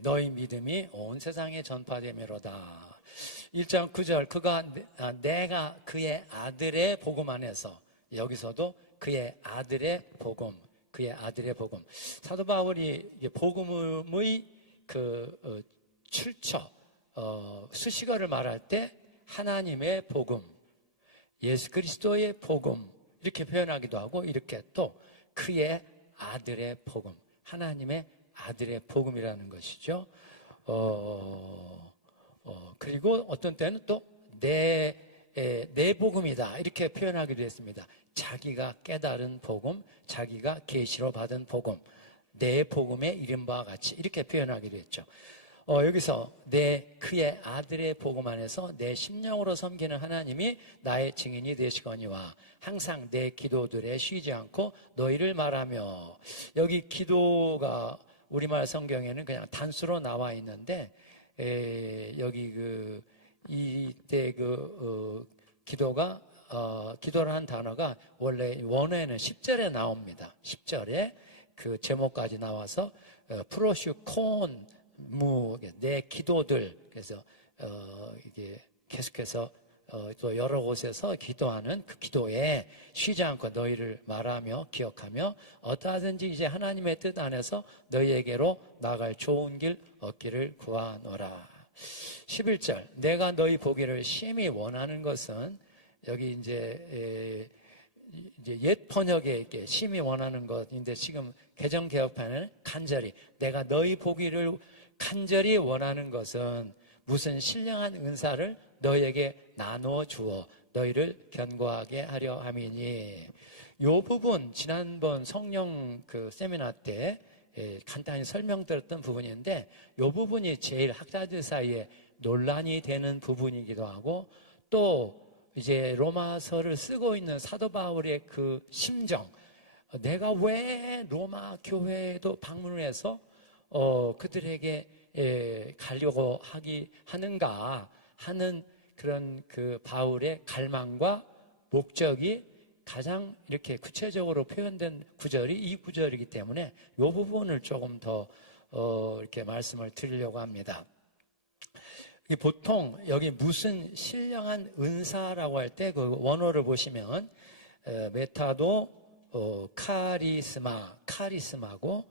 너희 믿음이 온 세상에 전파되미로다. 1장 9절 내가 그의 아들의 복음 안에서, 여기서도 그의 아들의 복음, 그의 아들의 복음. 사도 바울이 복음의 출처, 수식어를 말할 때 하나님의 복음, 예수 그리스도의 복음 이렇게 표현하기도 하고, 이렇게 또 그의 아들의 복음, 하나님의 아들의 복음이라는 것이죠. 그리고 어떤 때는 또 내 복음이다 이렇게 표현하기도 했습니다. 자기가 깨달은 복음, 자기가 계시로 받은 복음, 내 복음의 이름과 같이 이렇게 표현하기도 했죠. 여기서 그의 아들의 복음 안에서 내 심령으로 섬기는 하나님이 나의 증인이 되시거니와 항상 내 기도들에 쉬지 않고 너희를 말하며, 여기 기도가 우리말 성경에는 그냥 단수로 나와 있는데, 여기 이때 기도라는 단어가 원래 원어에는 10절에 나옵니다. 10절에 그 제목까지 나와서 프로슈콘 내 기도들. 그래서 이게 계속해서 또 여러 곳에서 기도하는 그 기도에 쉬지 않고 너희를 말하며 기억하며 어떠하든지 이제 하나님의 뜻 안에서 너희에게로 나갈 좋은 길 얻기를 구하노라. 11절 내가 너희 보기를 심히 원하는 것은, 여기 이제 옛 번역에 이렇게 심히 원하는 것인데, 지금 개정개혁판에는 간절히, 내가 너희 보기를 간절히 원하는 것은 무슨 신령한 은사를 너희에게 나누어 주어 너희를 견고하게 하려 함이니. 이 부분 지난번 성령 세미나 때 간단히 설명드렸던 부분인데, 이 부분이 제일 학자들 사이에 논란이 되는 부분이기도 하고, 또 이제 로마서를 쓰고 있는 사도 바울의 그 심정, 내가 왜 로마 교회에도 방문을 해서 그들에게 가려고 하는가 하는 그런 그 바울의 갈망과 목적이 가장 이렇게 구체적으로 표현된 구절이 이 구절이기 때문에 이 부분을 조금 더 이렇게 말씀을 드리려고 합니다. 보통 여기 무슨 신령한 은사라고 할 때 그 원어를 보시면 메타도 카리스마고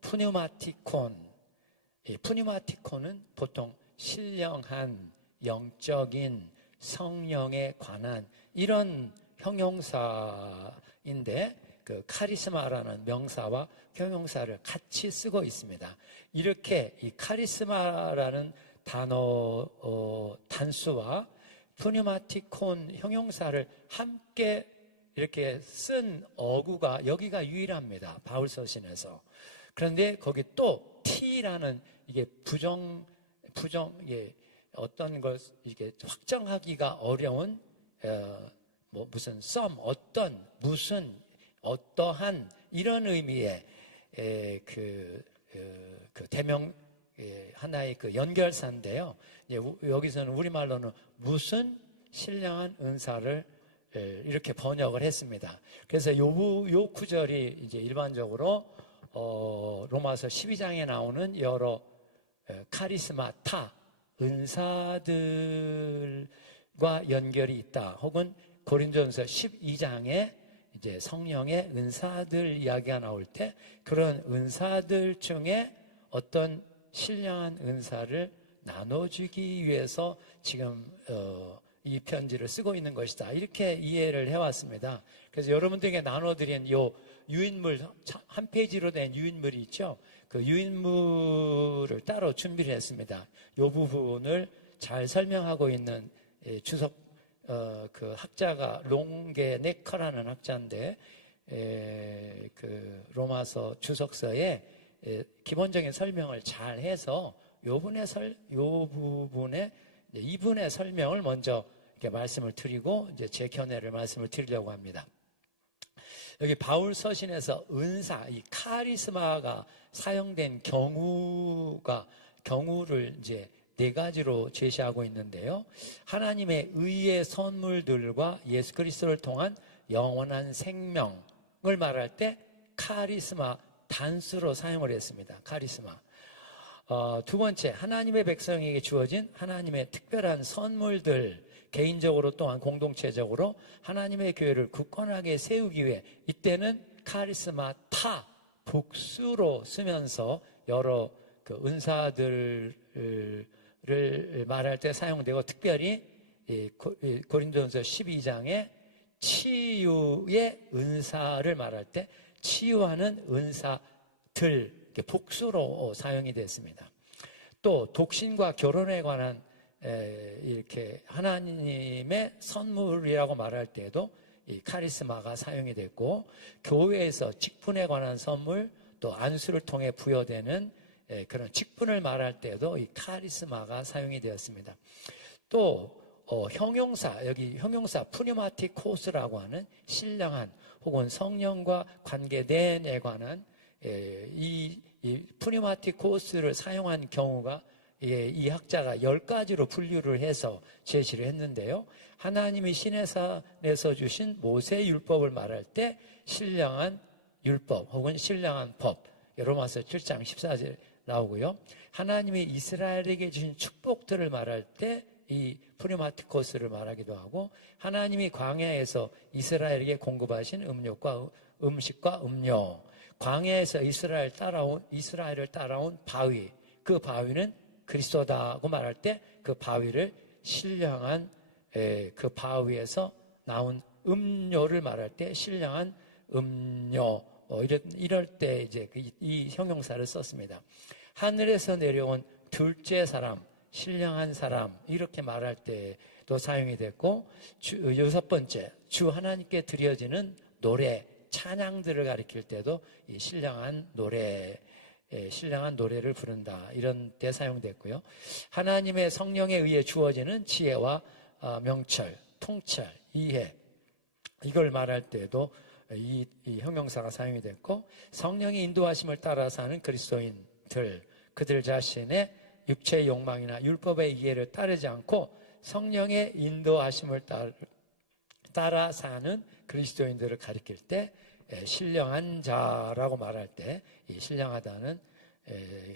푸뉴마티콘. 푸뉴마티콘은 보통 신령한, 영적인, 성령에 관한 이런 형용사인데, 그 카리스마라는 명사와 형용사를 같이 쓰고 있습니다. 이렇게 이 카리스마라는 단수와 푸뉴마티콘 형용사를 함께 이렇게 쓴 어구가 여기가 유일합니다. 바울 서신에서. 그런데 거기 또 T라는 이게 이게 어떤 걸 이게 확정하기가 어려운 무슨 무슨 어떠한 이런 의미의 대명 하나의 그 연결사인데요. 여기서는 우리말로는 무슨 신령한 은사를 이렇게 번역을 했습니다. 그래서 요 구절이 이제 일반적으로 로마서 12장에 나오는 여러 카리스마타 은사들과 연결이 있다. 혹은 고린도전서 12장에 이제 성령의 은사들 이야기가 나올 때 그런 은사들 중에 어떤 신령한 은사를 나눠주기 위해서 지금 이 편지를 쓰고 있는 것이다. 이렇게 이해를 해왔습니다. 그래서 여러분들에게 나눠드린 요 유인물, 한 페이지로 된 유인물이 있죠. 그 유인물을 따로 준비를 했습니다. 요 부분을 잘 설명하고 있는 그 학자가 롱게네커라는 학자인데, 그 로마서 주석서에 기본적인 설명을 잘 해서 요 부분에 이분의 설명을 먼저 이렇게 말씀을 드리고 이제 제 견해를 말씀을 드리려고 합니다. 여기 바울 서신에서 은사, 이 카리스마가 사용된 경우를 이제 네 가지로 제시하고 있는데요. 하나님의 의의 선물들과 예수 그리스도를 통한 영원한 생명을 말할 때 카리스마 단수로 사용을 했습니다. 카리스마. 두 번째, 하나님의 백성에게 주어진 하나님의 특별한 선물들, 개인적으로 또한 공동체적으로 하나님의 교회를 굳건하게 세우기 위해 이때는 카리스마 타, 복수로 쓰면서 여러 그 은사들을 말할 때 사용되고, 특별히 고린도전서 12장에 치유의 은사를 말할 때 치유하는 은사들, 복수로 사용이 됐습니다. 또 독신과 결혼에 관한 이렇게 하나님의 선물이라고 말할 때에도 이 카리스마가 사용이 됐고, 교회에서 직분에 관한 선물, 또 안수를 통해 부여되는 그런 직분을 말할 때에도 이 카리스마가 사용이 되었습니다. 또 형용사, 여기 형용사 푸뉴마티코스라고 하는 신령한 혹은 성령과 관계된에 관한 이 푸뉴마티코스를 사용한 경우가 이 학자가 10가지로 분류를 해서 제시를 했는데요. 하나님이 시내산에서 주신 모세 율법을 말할 때 신령한 율법 혹은 신령한 법, 로마서 7장 14절 나오고요. 하나님이 이스라엘에게 주신 축복들을 말할 때 이 푸뉴마티코스를 말하기도 하고, 하나님이 광야에서 이스라엘에게 공급하신 음식과 음료, 광야에서 이스라엘을 따라온 바위, 그 바위는 그리스도다고 말할 때 그 바위를 신령한 그 바위에서 나온 음료를 말할 때 신령한 음료, 이럴 때 이제 이 형용사를 썼습니다. 하늘에서 내려온 둘째 사람, 신령한 사람, 이렇게 말할 때도 사용이 됐고, 여섯 번째, 주 하나님께 드려지는 노래, 찬양들을 가리킬 때도 이 신령한 노래를 부른다, 이런 때 사용됐고요. 하나님의 성령에 의해 주어지는 지혜와 명철, 통찰, 이해, 이걸 말할 때도 이 형용사가 사용이 됐고, 성령의 인도하심을 따라 사는 그리스도인들, 그들 자신의 육체의 욕망이나 율법의 이해를 따르지 않고 성령의 인도하심을 따라 사는 그리스도인들을 가리킬 때 신령한 자라고 말할 때 이 신령하다는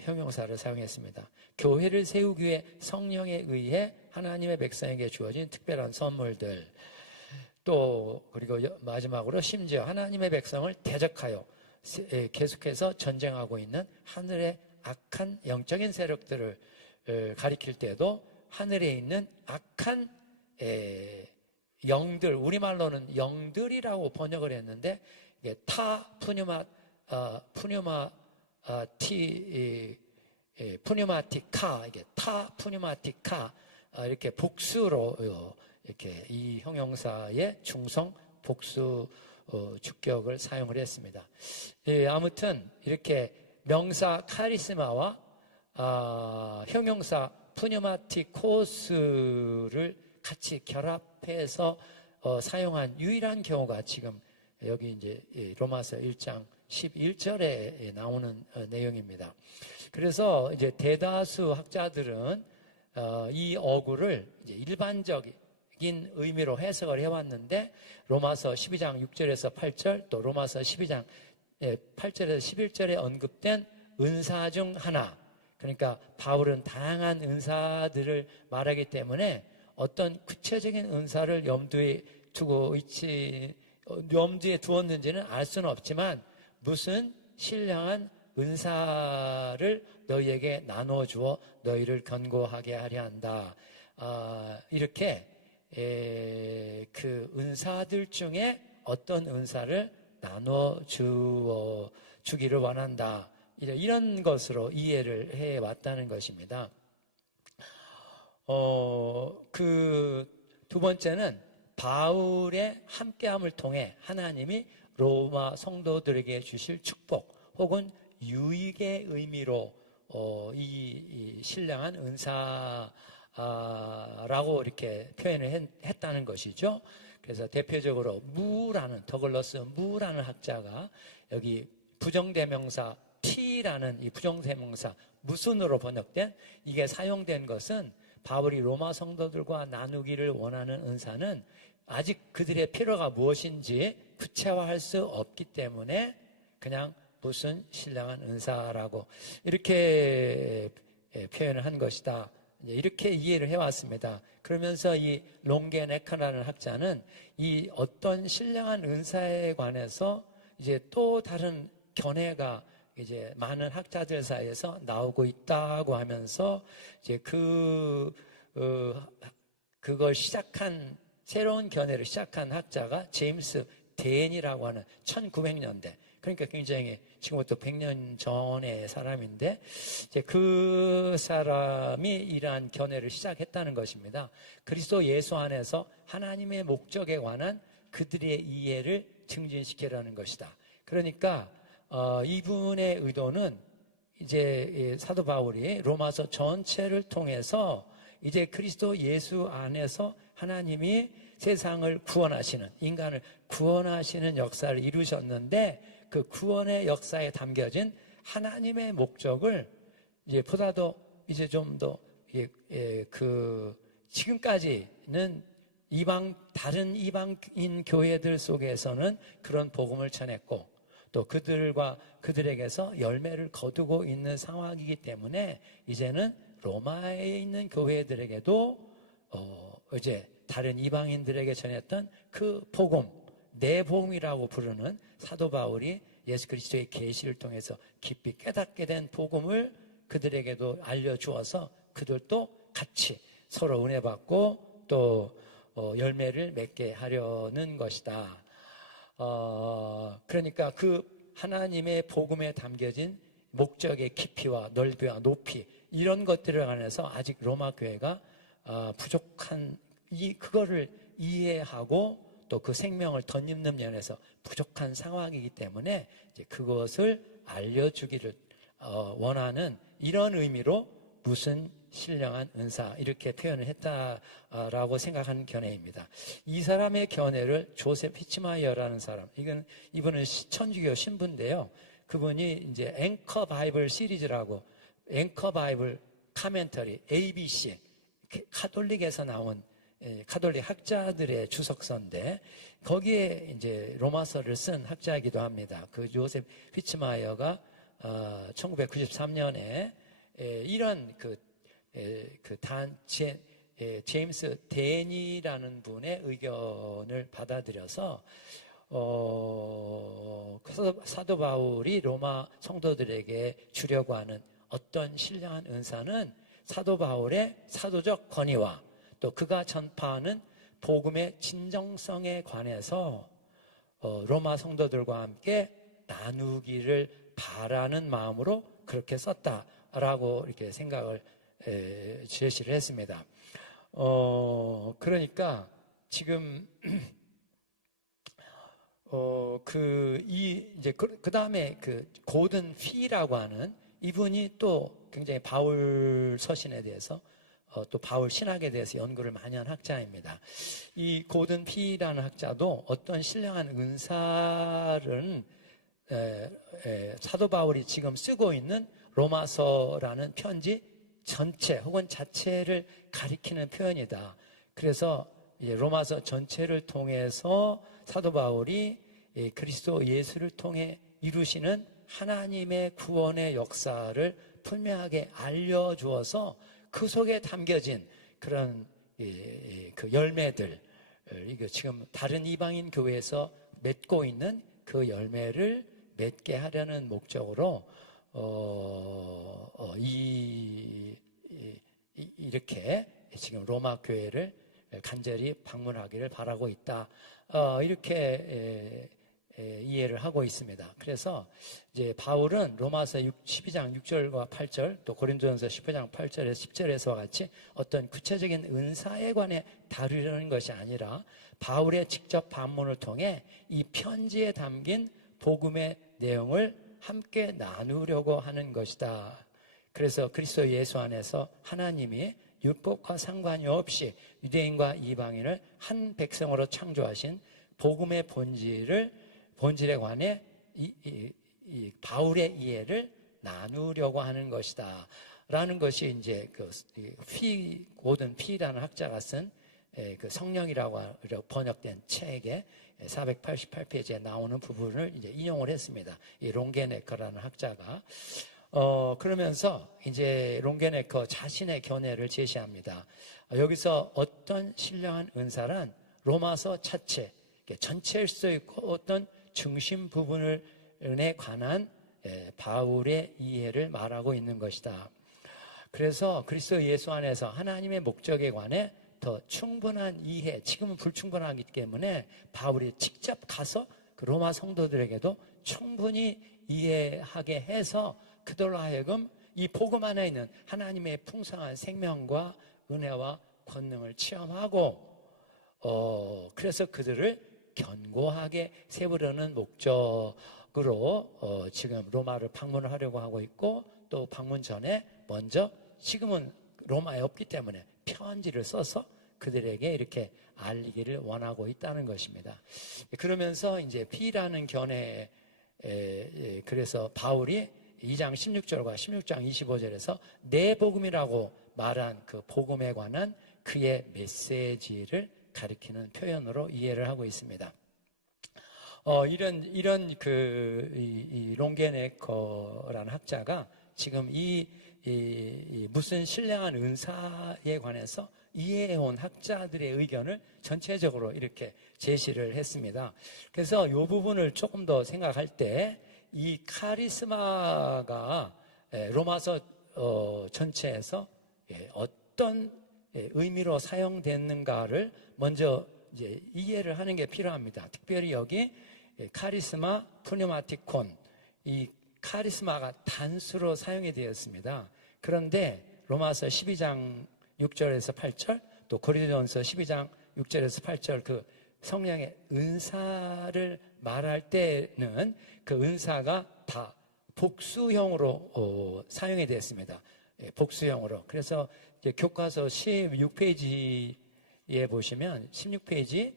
형용사를 사용했습니다. 교회를 세우기 위해 성령에 의해 하나님의 백성에게 주어진 특별한 선물들, 또 그리고 마지막으로 심지어 하나님의 백성을 대적하여 계속해서 전쟁하고 있는 하늘의 악한 영적인 세력들을 가리킬 때도 하늘에 있는 악한 영들, 우리말로는 영들이라고 번역을 했는데, 이게 푸뉴마티카, 이게 푸뉴마티카, 이렇게 복수로 이렇게 이 형용사의 중성 복수 주격을 사용을 했습니다. 아무튼 이렇게 명사 카리스마와 형용사 푸뉴마티코스를 같이 결합해서 사용한 유일한 경우가 지금 여기 이제 로마서 1장 11절에 나오는 내용입니다. 그래서 이제 대다수 학자들은 이 어구를 이제 일반적인 의미로 해석을 해왔는데, 로마서 12장 6절에서 8절, 또 로마서 12장 8절에서 11절에 언급된 은사 중 하나, 그러니까 바울은 다양한 은사들을 말하기 때문에 어떤 구체적인 은사를 염두에 두었는지는 알 수는 없지만, 무슨 신령한 은사를 너희에게 나눠주어 너희를 견고하게 하려 한다, 이렇게 그 은사들 중에 어떤 은사를 나눠주기를 원한다, 이런 것으로 이해를 해왔다는 것입니다. 그 두 번째는 바울의 함께함을 통해 하나님이 로마 성도들에게 주실 축복 혹은 유익의 의미로 이 신령한 은사라고 이렇게 표현을 했다는 것이죠. 그래서 대표적으로 더글러스 무라는 학자가 여기 부정대명사 T라는 이 부정대명사 무순으로 번역된 이게 사용된 것은, 바울이 로마 성도들과 나누기를 원하는 은사는 아직 그들의 필요가 무엇인지 구체화할 수 없기 때문에 그냥 무슨 신령한 은사라고 이렇게 표현을 한 것이다. 이렇게 이해를 해왔습니다. 그러면서 이 롱게네커라는 학자는 이 어떤 신령한 은사에 관해서 이제 또 다른 견해가 이제 많은 학자들 사이에서 나오고 있다고 하면서 이제 그걸 시작한 새로운 견해를 시작한 학자가 제임스 댄이라고 하는 1900년대, 그러니까 굉장히 지금부터 100년 전의 사람인데 이제 그 사람이 이러한 견해를 시작했다는 것입니다. 그리스도 예수 안에서 하나님의 목적에 관한 그들의 이해를 증진시키려는 것이다. 그러니까 이분의 의도는 이제 사도 바울이 로마서 전체를 통해서 이제 그리스도 예수 안에서 하나님이 세상을 구원하시는, 인간을 구원하시는 역사를 이루셨는데 그 구원의 역사에 담겨진 하나님의 목적을 이제 보다도 이제 좀 더 지금까지는 다른 이방인 교회들 속에서는 그런 복음을 전했고 또 그들에게서 열매를 거두고 있는 상황이기 때문에 이제는 로마에 있는 교회들에게도 이제 다른 이방인들에게 전했던 그 복음, 내 복음이라고 부르는 사도 바울이 예수 그리스도의 계시를 통해서 깊이 깨닫게 된 복음을 그들에게도 알려주어서 그들도 같이 서로 은혜 받고 또 열매를 맺게 하려는 것이다. 그러니까 그 하나님의 복음에 담겨진 목적의 깊이와 넓이와 높이 이런 것들을 안에서 아직 로마 교회가 부족한 그거를 이해하고 또 그 생명을 덧입는 면에서 부족한 상황이기 때문에 이제 그것을 알려주기를 원하는 이런 의미로 무슨 신령한 은사 이렇게 표현을 했다라고 생각하는 견해입니다. 이 사람의 견해를 조셉 히치마이어라는 사람, 이분은 천주교 신부인데요. 그분이 이제 앵커 바이블 시리즈라고 앵커 바이블 카멘터리 ABC 카톨릭에서 나온 카톨릭 학자들의 주석서인데 거기에 이제 로마서를 쓴 학자이기도 합니다. 그 조셉 히치마이어가 1993년에 이런 제임스 댄이라는 분의 의견을 받아들여서 사도 바울이 로마 성도들에게 주려고 하는 어떤 신령한 은사는 사도 바울의 사도적 권위와 또 그가 전파하는 복음의 진정성에 관해서 로마 성도들과 함께 나누기를 바라는 마음으로 그렇게 썼다라고 이렇게 생각을 제시를 했습니다. 그러니까 지금 그 다음에 고든 피라고 하는 이분이 또 굉장히 바울 서신에 대해서 또 바울 신학에 대해서 연구를 많이 한 학자입니다. 이 고든 피라는 학자도 어떤 신령한 은사를 사도 바울이 지금 쓰고 있는 로마서라는 편지 전체 혹은 자체를 가리키는 표현이다. 그래서 이제 로마서 전체를 통해서 사도 바울이 그리스도 예수를 통해 이루시는 하나님의 구원의 역사를 분명하게 알려주어서 그 속에 담겨진 그런 그 열매들, 이거 지금 다른 이방인 교회에서 맺고 있는 그 열매를 맺게 하려는 목적으로 이렇게 지금 로마 교회를 간절히 방문하기를 바라고 있다. 이렇게 이해를 하고 있습니다. 그래서 이제 바울은 로마서 12장 6절과 8절 또 고린도전서 15장 8절에서 10절에서와 같이 어떤 구체적인 은사에 관해 다루려는 것이 아니라 바울의 직접 반문을 통해 이 편지에 담긴 복음의 내용을 함께 나누려고 하는 것이다. 그래서 그리스도 예수 안에서 하나님이 율법과 상관이 없이 유대인과 이방인을 한 백성으로 창조하신 복음의 본질에 관해 이 바울의 이해를 나누려고 하는 것이다. 라는 것이 이제 고든 피라는 학자가 쓴 그 성령이라고 번역된 책에 488페이지에 나오는 부분을 이제 인용을 했습니다. 이 롱게네커라는 학자가. 그러면서 이제 롱게네커 자신의 견해를 제시합니다. 여기서 어떤 신령한 은사란 로마서 자체, 전체일 수도 있고 어떤 중심 부분에 관한 바울의 이해를 말하고 있는 것이다. 그래서 그리스도 예수 안에서 하나님의 목적에 관해 더 충분한 이해, 지금은 불충분하기 때문에 바울이 직접 가서 그 로마 성도들에게도 충분히 이해하게 해서 그들로 하여금 이 복음 안에 있는 하나님의 풍성한 생명과 은혜와 권능을 체험하고 그래서 그들을 견고하게 세우려는 목적으로 지금 로마를 방문을 하려고 하고 있고, 또 방문 전에 먼저 지금은 로마에 없기 때문에 편지를 써서 그들에게 이렇게 알리기를 원하고 있다는 것입니다. 그러면서 이제 B라는 견해에 그래서 바울이 2장 16절과 16장 25절에서 내 복음이라고 말한 그 복음에 관한 그의 메시지를 가리키는 표현으로 이해를 하고 있습니다. 이런 이 롱게네커라는 학자가 지금 이 무슨 신령한 은사에 관해서 이해해온 학자들의 의견을 전체적으로 이렇게 제시를 했습니다. 그래서 이 부분을 조금 더 생각할 때 이 카리스마가 로마서 전체에서 어떤 의미로 사용됐는가를 먼저 이제 이해를 하는 게 필요합니다. 특별히 여기 카리스마, 푸뉴마티콘, 이 카리스마가 단수로 사용이 되었습니다. 그런데 로마서 12장 6절에서 8절, 또 고린도전서 12장 6절에서 8절 그 성령의 은사를 말할 때는 그 은사가 다 복수형으로 사용이 되었습니다. 복수형으로. 그래서 이제 교과서 16페이지에 보시면 16페이지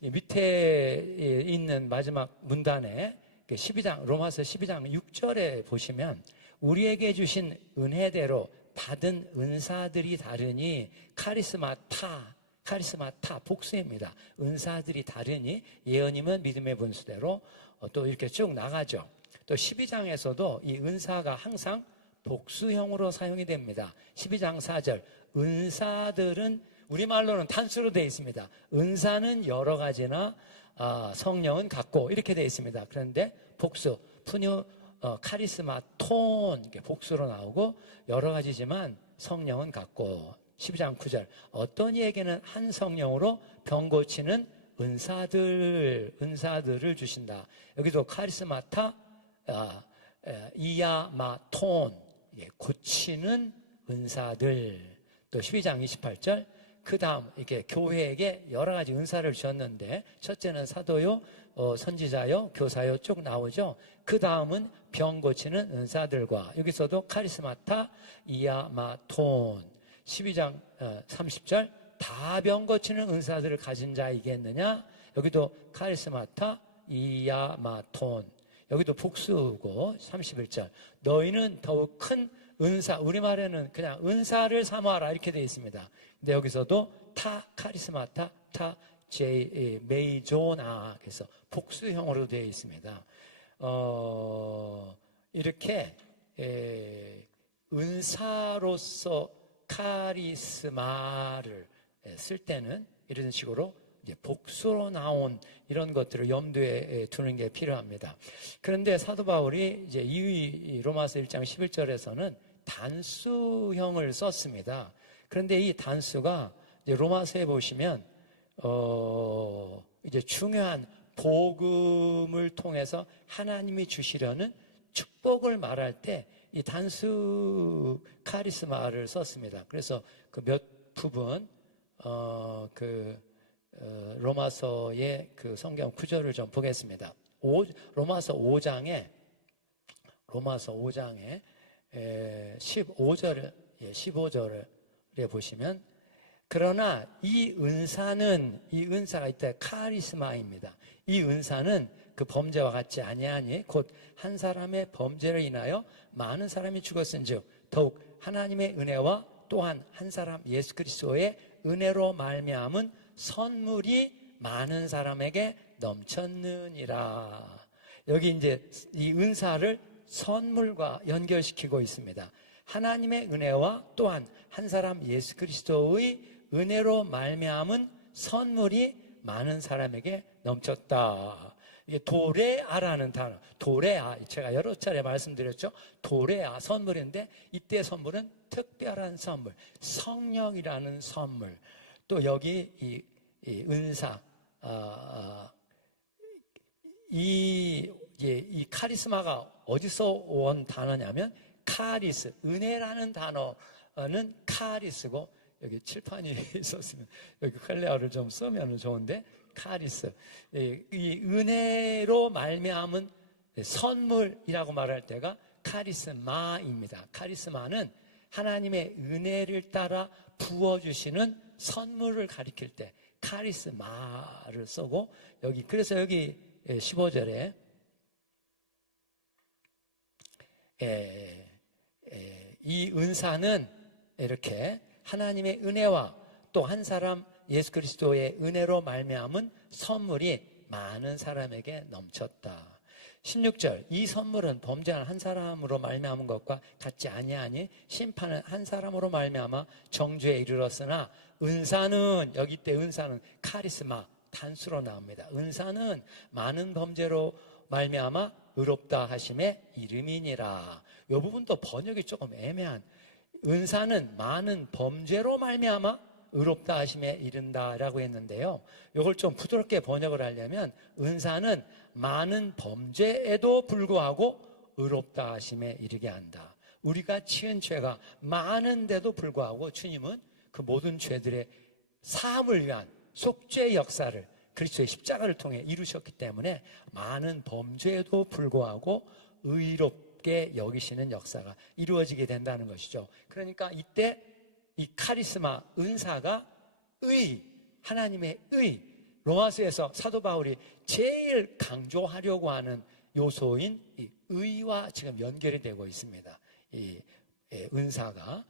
밑에 있는 마지막 문단에 12장 로마서 12장 6절에 보시면 우리에게 주신 은혜대로 받은 은사들이 다르니 카리스마타 복수입니다. 은사들이 다르니 예언이면 믿음의 분수대로 또 이렇게 쭉 나가죠. 또 12장에서도 이 은사가 항상 복수형으로 사용이 됩니다. 12장 4절 은사들은 우리말로는 단수로 되어 있습니다. 은사는 여러 가지나 성령은 같고 이렇게 되어 있습니다. 그런데 복수, 푸뉴, 카리스마, 톤 복수로 나오고 여러 가지지만 성령은 같고 12장 9절 어떤 이에게는 한 성령으로 병 고치는 은사들을 주신다. 여기도 카리스마타, 이야마톤 고치는 은사들. 또 12장 28절 그 다음 이렇게 교회에게 여러 가지 은사를 주셨는데 첫째는 사도요, 선지자요, 교사요 쭉 나오죠. 그 다음은 병 고치는 은사들과 여기서도 카리스마타, 이야마톤. 12장 30절 다 병 고치는 은사들을 가진 자이겠느냐. 여기도 카리스마타, 이야마톤. 여기도 복수고 31절 너희는 더욱 큰 은사, 우리말에는 그냥 은사를 사모하라 이렇게 되어 있습니다. 근데 여기서도 타 카리스마타, 타 제이 메이조나 그래서 복수형으로 되어 있습니다. 이렇게 은사로서 카리스마를 쓸 때는 이런 식으로 이제 복수로 나온 이런 것들을 염두에 두는 게 필요합니다. 그런데 사도 바울이 이제 이 로마서 1장 11절에서는 단수형을 썼습니다. 그런데 이 단수가 이제 로마서에 보시면 이제 중요한 복음을 통해서 하나님이 주시려는 축복을 말할 때 이 단수 카리스마를 썼습니다. 그래서 그 몇 부분 로마서의 그 성경 구절을 좀 보겠습니다. 로마서 5장에 15절에 보시면 그러나 이 은사가 이때 카리스마입니다. 이 은사는 그 범죄와 같지 아니하니 곧 한 사람의 범죄를 인하여 많은 사람이 죽었은즉 더욱 하나님의 은혜와 또한 한 사람 예수 그리스도의 은혜로 말미암은 선물이 많은 사람에게 넘쳤느니라. 여기 이제 이 은사를 선물과 연결시키고 있습니다. 하나님의 은혜와 또한 한 사람 예수 그리스도의 은혜로 말미암은 선물이 많은 사람에게 넘쳤다. 이게 도레아라는 단어, 도레아, 제가 여러 차례 말씀드렸죠. 도레아, 선물인데 이때 선물은 특별한 선물, 성령이라는 선물. 또 여기 이 은사, 이 카리스마가 어디서 온 단어냐면 카리스, 은혜라는 단어는 카리스고, 여기 칠판이 있었으면 여기 클레어를 좀 쓰면 좋은데, 카리스, 이 은혜로 말미암은 선물이라고 말할 때가 카리스마입니다. 카리스마는 하나님의 은혜를 따라 부어주시는 선물을 가리킬 때 카리스마를 쓰고, 그래서 여기 15절에 이 은사는 이렇게 하나님의 은혜와 또 한 사람 예수 그리스도의 은혜로 말미암은 선물이 많은 사람에게 넘쳤다. 16절, 이 선물은 범죄한 한 사람으로 말미암은 것과 같지 아니하니 심판은 한 사람으로 말미암아 정죄에 이르렀으나 은사는, 여기 때 은사는 카리스마 단수로 나옵니다. 은사는 많은 범죄로 말미암아 의롭다 하심의 이름이니라. 이 부분도 번역이 조금 애매한, 은사는 많은 범죄로 말미암아 의롭다 하심에 이른다라고 했는데요, 이걸 좀 부드럽게 번역을 하려면 은사는 많은 범죄에도 불구하고 의롭다 하심에 이르게 한다. 우리가 지은 죄가 많은데도 불구하고 주님은 그 모든 죄들의 사함을 위한 속죄의 역사를 그리스도의 십자가를 통해 이루셨기 때문에 많은 범죄에도 불구하고 의롭게 여기시는 역사가 이루어지게 된다는 것이죠. 그러니까 이때 이 카리스마, 은사가 하나님의 로마서에서 사도 바울이 제일 강조하려고 하는 요소인 이 의와 지금 연결이 되고 있습니다. 이 은사가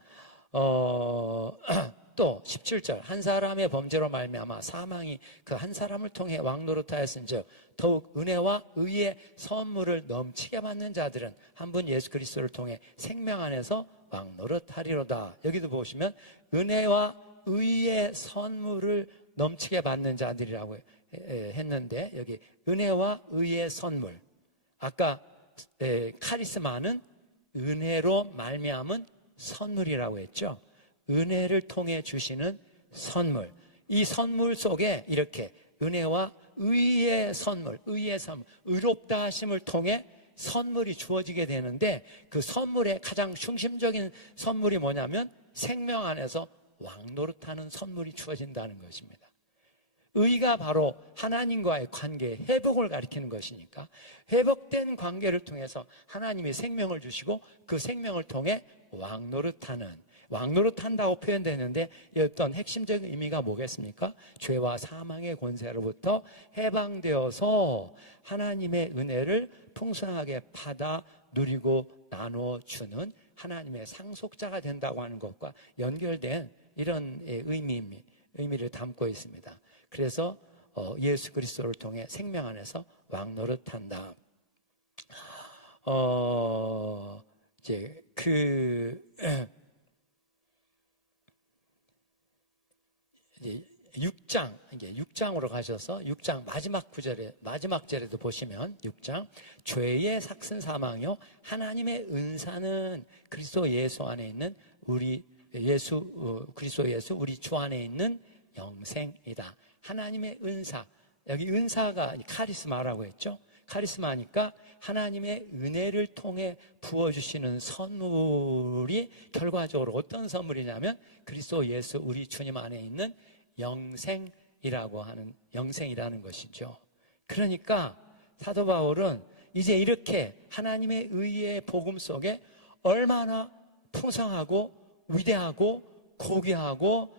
또 17절, 한 사람의 범죄로 말미암아 사망이 그 한 사람을 통해 왕노릇하였은즉 더욱 은혜와 의의 선물을 넘치게 받는 자들은 한 분 예수 그리스도를 통해 생명 안에서 왕노릇하리로다. 여기도 보시면 은혜와 의의 선물을 넘치게 받는 자들이라고 했는데, 여기 은혜와 의의 선물, 아까 카리스마는 은혜로 말미암은 선물이라고 했죠. 은혜를 통해 주시는 선물, 이 선물 속에 이렇게 은혜와 의의 선물, 의롭다 하심을 통해 선물이 주어지게 되는데, 그 선물의 가장 중심적인 선물이 뭐냐면 생명 안에서 왕노릇하는 선물이 주어진다는 것입니다. 의가 바로 하나님과의 관계의 회복을 가리키는 것이니까, 회복된 관계를 통해서 하나님이 생명을 주시고 그 생명을 통해 왕노릇한다고 표현되는데, 어떤 핵심적인 의미가 뭐겠습니까? 죄와 사망의 권세로부터 해방되어서 하나님의 은혜를 풍성하게 받아 누리고 나눠주는 하나님의 상속자가 된다고 하는 것과 연결된 이런 의미를 담고 있습니다. 그래서 예수 그리스도를 통해 생명 안에서 왕노릇한다. 이제 6장으로 가셔서 6장 마지막 절에도 보시면 6장, 죄의 삭슨 사망이요 하나님의 은사는 그리스도 예수 안에 있는 그리스도 예수 우리 주 안에 있는 영생이다. 하나님의 은사, 여기 은사가 카리스마라고 했죠. 카리스마니까 하나님의 은혜를 통해 부어주시는 선물이 결과적으로 어떤 선물이냐면 그리스도 예수 우리 주님 안에 있는 영생이라는 것이죠. 그러니까 사도 바울은 이제 이렇게 하나님의 의의 복음 속에 얼마나 풍성하고 위대하고 고귀하고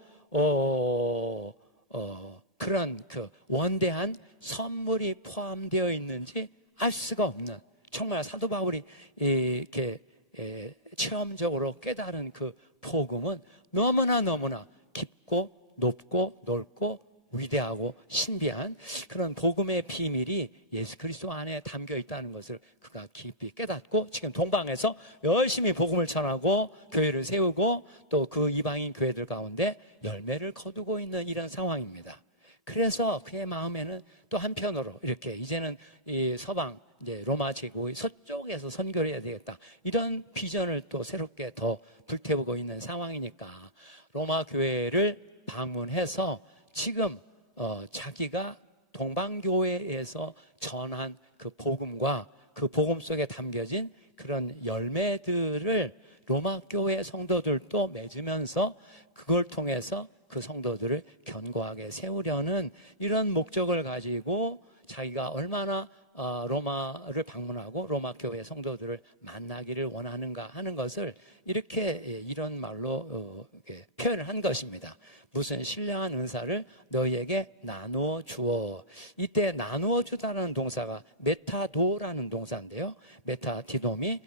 그런 그 원대한 선물이 포함되어 있는지 알 수가 없는, 정말 사도 바울이 이렇게 체험적으로 깨달은 그 복음은 너무나 깊고 높고 넓고 위대하고 신비한 그런 복음의 비밀이 예수 그리스도 안에 담겨 있다는 것을 그가 깊이 깨닫고 지금 동방에서 열심히 복음을 전하고 교회를 세우고 또 그 이방인 교회들 가운데 열매를 거두고 있는 이런 상황입니다. 그래서 그의 마음에는 또 한편으로 이렇게 이제는 이 서방 이제 로마 제국의 서쪽에서 선교를 해야 되겠다 이런 비전을 또 새롭게 더 불태우고 있는 상황이니까 로마 교회를 방문해서 지금 자기가 동방교회에서 전한 그 복음과 그 복음 속에 담겨진 그런 열매들을 로마 교회 성도들도 맺으면서 그걸 통해서 그 성도들을 견고하게 세우려는 이런 목적을 가지고 자기가 얼마나 로마를 방문하고 로마 교회 성도들을 만나기를 원하는가 하는 것을 이렇게 이런 말로 이렇게 표현을 한 것입니다. 무슨 신령한 은사를 너희에게 나누어 주어. 이때 나누어 주다라는 동사가 메타도라는 동사인데요. 메타디돔이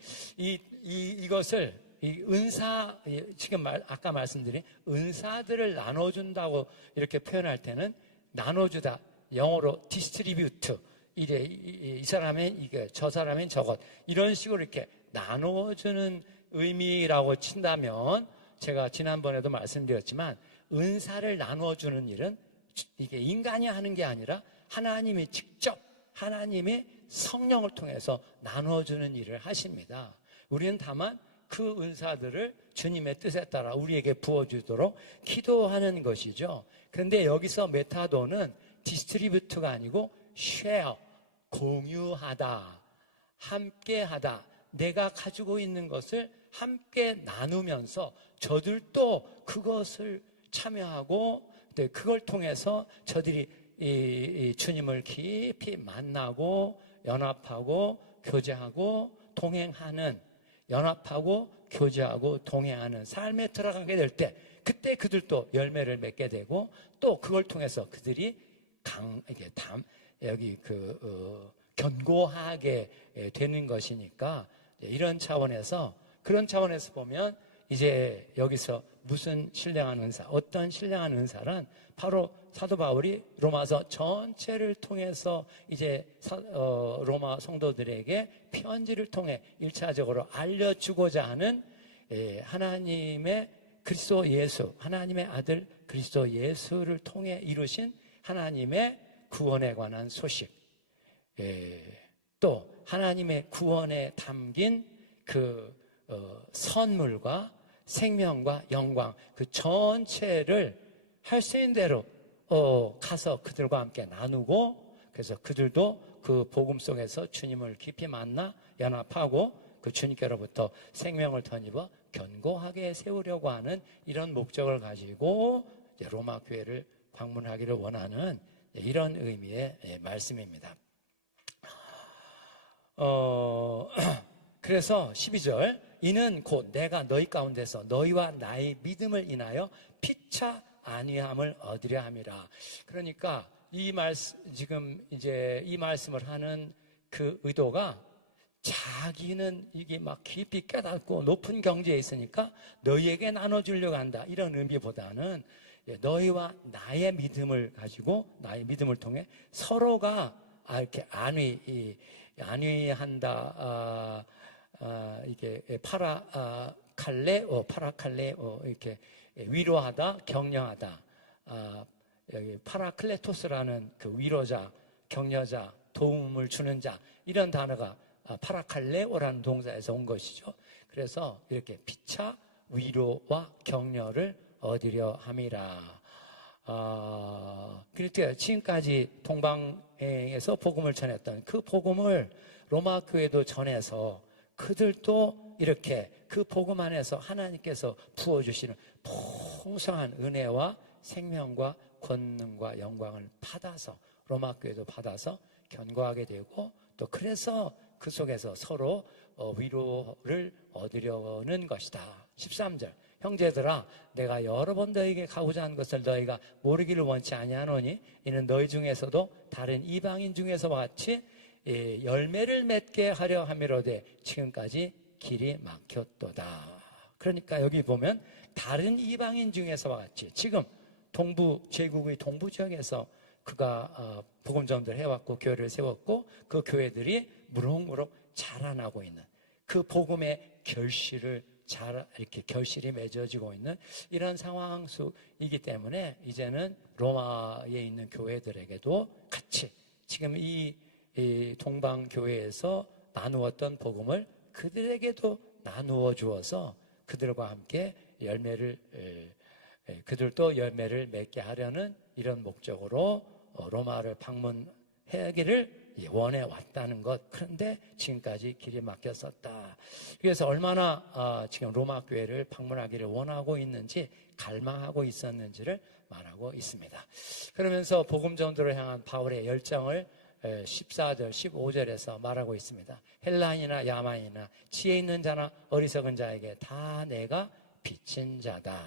이것을 이 은사, 지금 아까 말씀드린 은사들을 나눠준다고 이렇게 표현할 때는 나눠주다, 영어로 distribute, 이 사람은 이게, 저 사람은 저것, 이런 식으로 이렇게 나눠주는 의미라고 친다면 제가 지난번에도 말씀드렸지만 은사를 나눠주는 일은 이게 인간이 하는 게 아니라 하나님이 직접 하나님의 성령을 통해서 나눠주는 일을 하십니다. 우리는 다만 그 은사들을 주님의 뜻에 따라 우리에게 부어주도록 기도하는 것이죠. 그런데 여기서 메타도는 디스트리뷰트가 아니고 share, 공유하다, 함께하다, 내가 가지고 있는 것을 함께 나누면서 저들도 그것을 참여하고 그걸 통해서 저들이 이 주님을 깊이 만나고 연합하고 교제하고 동행하는 연합하고 교제하고 동행하는 삶에 들어가게 될 때 그때 그들도 열매를 맺게 되고 또 그걸 통해서 그들이 견고하게 되는 것이니까 이런 차원에서 그런 차원에서 보면 이제 여기서 무슨 신령한 은사, 어떤 신령한 은사란 바로 사도 바울이 로마서 전체를 통해서 이제 로마 성도들에게 편지를 통해 1차적으로 알려주고자 하는 하나님의 그리스도 예수, 하나님의 아들 그리스도 예수를 통해 이루신 하나님의 구원에 관한 소식, 또 하나님의 구원에 담긴 그 선물과 생명과 영광 그 전체를 할 수 있는 대로 가서 그들과 함께 나누고 그래서 그들도 그 복음 속에서 주님을 깊이 만나 연합하고 그 주님께로부터 생명을 덧입어 견고하게 세우려고 하는 이런 목적을 가지고 로마 교회를 방문하기를 원하는 이런 의미의 말씀입니다. 그래서 12절 이는 곧 내가 너희 가운데서 너희와 나의 믿음을 인하여 피차 안위함을 얻으려 함이라. 그러니까 지금 이제 이 말씀을 하는 그 의도가 자기는 이게 막 깊이 깨닫고 높은 경지에 있으니까 너희에게 나눠주려고 한다 이런 의미보다는 너희와 나의 믿음을 가지고 나의 믿음을 통해 서로가 이렇게 안위한다. 이게 파라칼레오 이렇게 위로하다, 격려하다. 여기 파라클레토스라는 그 위로자, 격려자, 도움을 주는 자 이런 단어가 파라칼레오라는 동사에서 온 것이죠. 그래서 이렇게 피차 위로와 격려를 얻으려 함이라. 그렇게 지금까지 동방에서 복음을 전했던 그 복음을 로마 교회도 전해서 그들도 이렇게 그 복음 안에서 하나님께서 부어주시는 풍성한 은혜와 생명과 권능과 영광을 받아서 로마 교회도 받아서 견고하게 되고 또 그래서 그 속에서 서로 위로를 얻으려는 것이다. 13절 형제들아 내가 여러 번 너희에게 가고자 하는 것을 너희가 모르기를 원치 아니하노니 이는 너희 중에서도 다른 이방인 중에서와 같이 열매를 맺게 하려 함이로되 지금까지 길이 막혔도다. 그러니까 여기 보면 다른 이방인 중에서와 같이 지금 제국의 동부 지역에서 그가 복음 전도를 해왔고 교회를 세웠고 그 교회들이 무럭무럭 자라나고 있는 그 복음의 이렇게 결실이 맺어지고 있는 이런 상황 속이기 때문에 이제는 로마에 있는 교회들에게도 같이 지금 이 동방교회에서 나누었던 복음을 그들에게도 나누어 주어서 그들과 함께 그들도 열매를 맺게 하려는 이런 목적으로 로마를 방문하기를 원해 왔다는 것. 그런데 지금까지 길이 막혔었다. 그래서 얼마나 지금 로마 교회를 방문하기를 원하고 있는지 갈망하고 있었는지를 말하고 있습니다. 그러면서 복음 전도를 향한 바울의 열정을 14절, 15절에서 말하고 있습니다. 헬라인이나 야만이나 지혜 있는 자나 어리석은 자에게 다 내가 빚진 자다.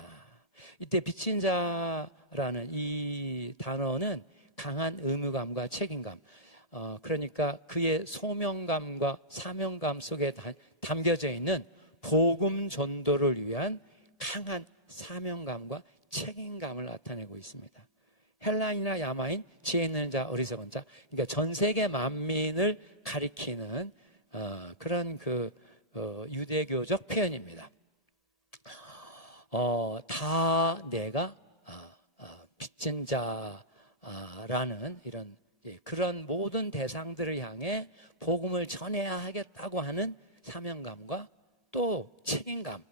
이때 빚진 자라는 이 단어는 강한 의무감과 책임감, 그러니까 그의 소명감과 사명감 속에 담겨져 있는 복음 전도를 위한 강한 사명감과 책임감을 나타내고 있습니다. 헬라인이나 야마인, 지혜 있는 자, 어리석은 자, 그러니까 전 세계 만민을 가리키는 그런 유대교적 표현입니다. 다 내가 빚진 자라는 이런 그런 모든 대상들을 향해 복음을 전해야 하겠다고 하는 사명감과 또 책임감.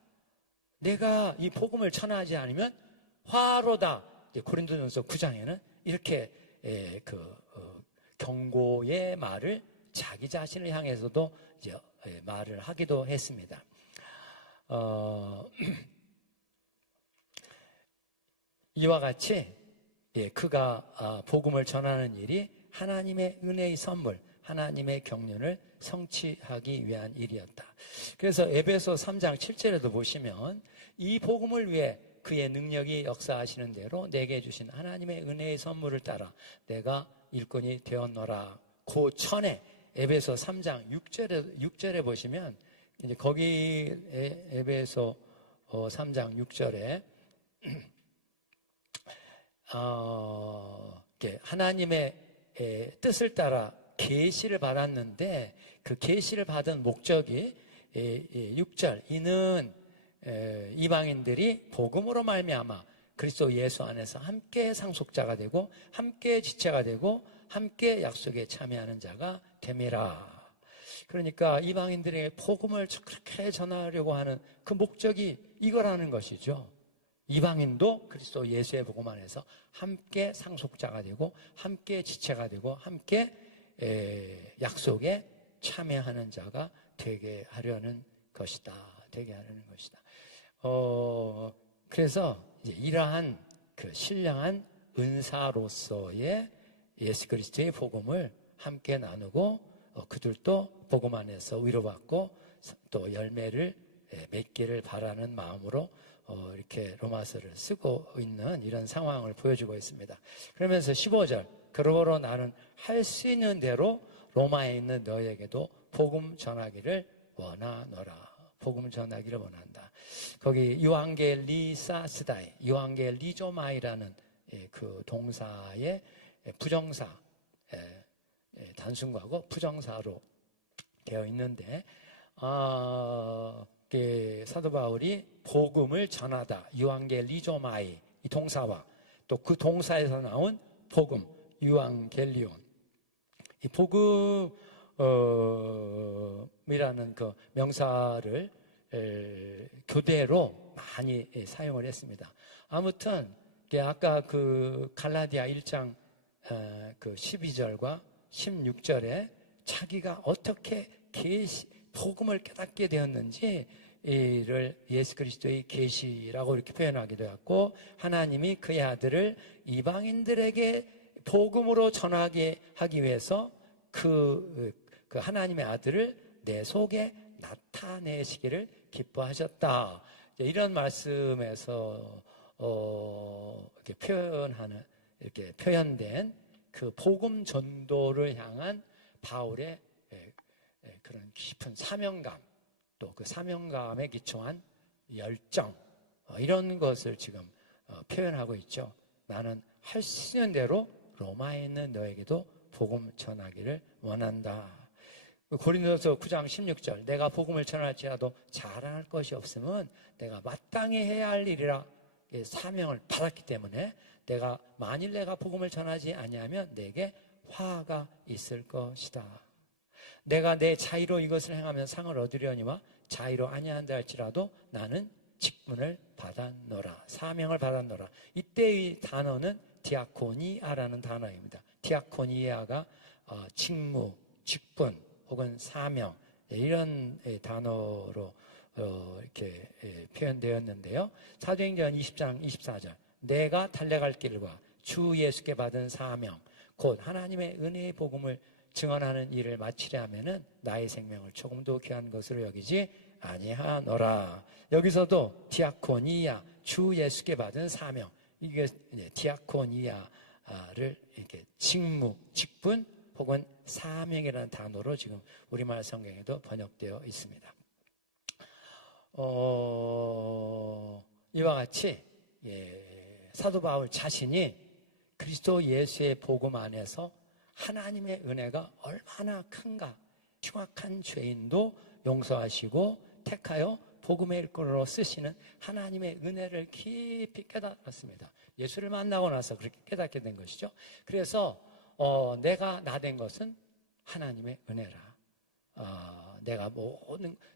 내가 이 복음을 전하지 않으면 화로다. 고린도전서 9장에는 이렇게 경고의 말을 자기 자신을 향해서도 이제 말을 하기도 했습니다. 이와 같이 그가 복음을 전하는 일이 하나님의 은혜의 선물, 하나님의 경륜을 성취하기 위한 일이었다. 그래서 에베소 3장 7절에도 보시면 이 복음을 위해 그의 능력이 역사하시는 대로 내게 주신 하나님의 은혜의 선물을 따라 내가 일꾼이 되었노라. 그 전에 에베소 3장 6절에 보시면 이제 거기 에베소 3장 6절에 하나님의 뜻을 따라 계시를 받았는데 그 계시를 받은 목적이 6절 이는 이방인들이 복음으로 말미암아 그리스도 예수 안에서 함께 상속자가 되고 함께 지체가 되고 함께 약속에 참여하는 자가 됨이라. 그러니까 이방인들에게 복음을 그렇게 전하려고 하는 그 목적이 이거라는 것이죠. 이방인도 그리스도 예수의 복음 안에서 함께 상속자가 되고 함께 지체가 되고 함께 약속에 참여하는 자가 되게 하려는 것이다. 되게 하려는 것이다. 그래서 이제 이러한 그 신령한 은사로서의 예수 그리스도의 복음을 함께 나누고 그들도 복음 안에서 위로받고 또 열매를 맺기를 바라는 마음으로 이렇게 로마서를 쓰고 있는 이런 상황을 보여주고 있습니다. 그러면서 15절 그러므로 나는 할 수 있는 대로 로마에 있는 너희에게도 복음 전하기를 원하노라. 복음 전하기를 원한다. 거기 유앙겔리사스다이, 유앙겔리조마이라는 그 동사의 부정사, 단순과고 부정사로 되어 있는데 사도 바울이 복음을 전하다, 유앙겔리조마이 이 동사와 또 그 동사에서 나온 복음, 유앙겔리온, 이 복음이라는 그 명사를 교대로 많이 사용을 했습니다. 아무튼 아까 그 갈라디아 1장 그 12절과 16절에 자기가 어떻게 복음을 깨닫게 되었는지 이를 예수 그리스도의 계시라고 이렇게 표현하기도 했고, 하나님이 그의 아들을 이방인들에게 복음으로 전하게 하기 위해서 그 하나님의 아들을 내 속에 나타내시기를 기뻐하셨다. 이런 말씀에서 이렇게 표현된 그 복음 전도를 향한 바울의 그런 깊은 사명감, 또 그 사명감에 기초한 열정, 이런 것을 지금 표현하고 있죠. 나는 할 수 있는 대로 로마에 있는 너에게도 복음 전하기를 원한다. 고린도서 9장 16절 내가 복음을 전할지라도 자랑할 것이 없으면 내가 마땅히 해야 할 일이라 사명을 받았기 때문에 만일 내가 복음을 전하지 아니하면 내게 화가 있을 것이다. 내가 내 자의로 이것을 행하면 상을 얻으려니와 자의로 아니한다 할지라도 나는 직분을 받았노라. 사명을 받았노라. 이때의 단어는 디아코니아라는 단어입니다. 디아코니아가 직무, 직분 혹은 사명 이런 단어로 이렇게 표현되었는데요. 사도행전 20장 24절 내가 달려갈 길과 주 예수께 받은 사명 곧 하나님의 은혜의 복음을 증언하는 일을 마치려 하면은 나의 생명을 조금도 귀한 것으로 여기지 아니하노라. 여기서도 디아코니아 주 예수께 받은 사명 이게 디아코니아를 이렇게 직무, 직분 혹은 사명이라는 단어로 지금 우리말 성경에도 번역되어 있습니다. 이와 같이 사도 바울 자신이 그리스도 예수의 복음 안에서 하나님의 은혜가 얼마나 큰가, 흉악한 죄인도 용서하시고 택하여 복음의 일꾼으로 쓰시는 하나님의 은혜를 깊이 깨달았습니다. 예수를 만나고 나서 그렇게 깨닫게 된 것이죠. 그래서 내가 나 된 것은 하나님의 은혜라. 내가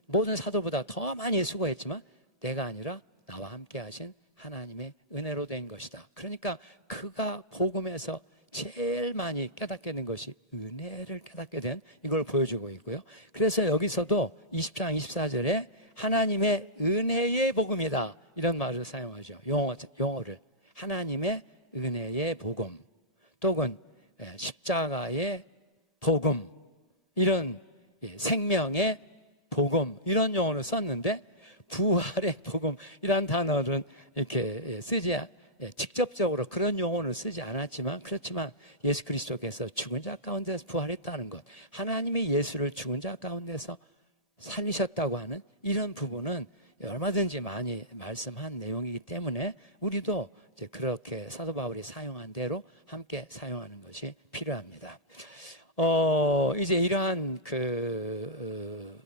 모든 사도보다 더 많이 수고했지만 내가 아니라 나와 함께 하신 하나님의 은혜로 된 것이다. 그러니까 그가 복음에서 제일 많이 깨닫게 된 것이 은혜를 깨닫게 된 이걸 보여주고 있고요. 그래서 여기서도 20장 24절에 하나님의 은혜의 복음이다 이런 말을 사용하죠. 용어를 하나님의 은혜의 복음 또는 십자가의 복음 이런 생명의 복음 이런 용어를 썼는데 부활의 복음이란 단어는 이렇게 직접적으로 그런 용어를 쓰지 않았지만 그렇지만 예수 그리스도께서 죽은 자 가운데서 부활했다는 것 하나님의 예수를 죽은 자 가운데서 살리셨다고 하는 이런 부분은 얼마든지 많이 말씀한 내용이기 때문에 우리도 이제 그렇게 사도 바울이 사용한 대로 함께 사용하는 것이 필요합니다. 이제 이러한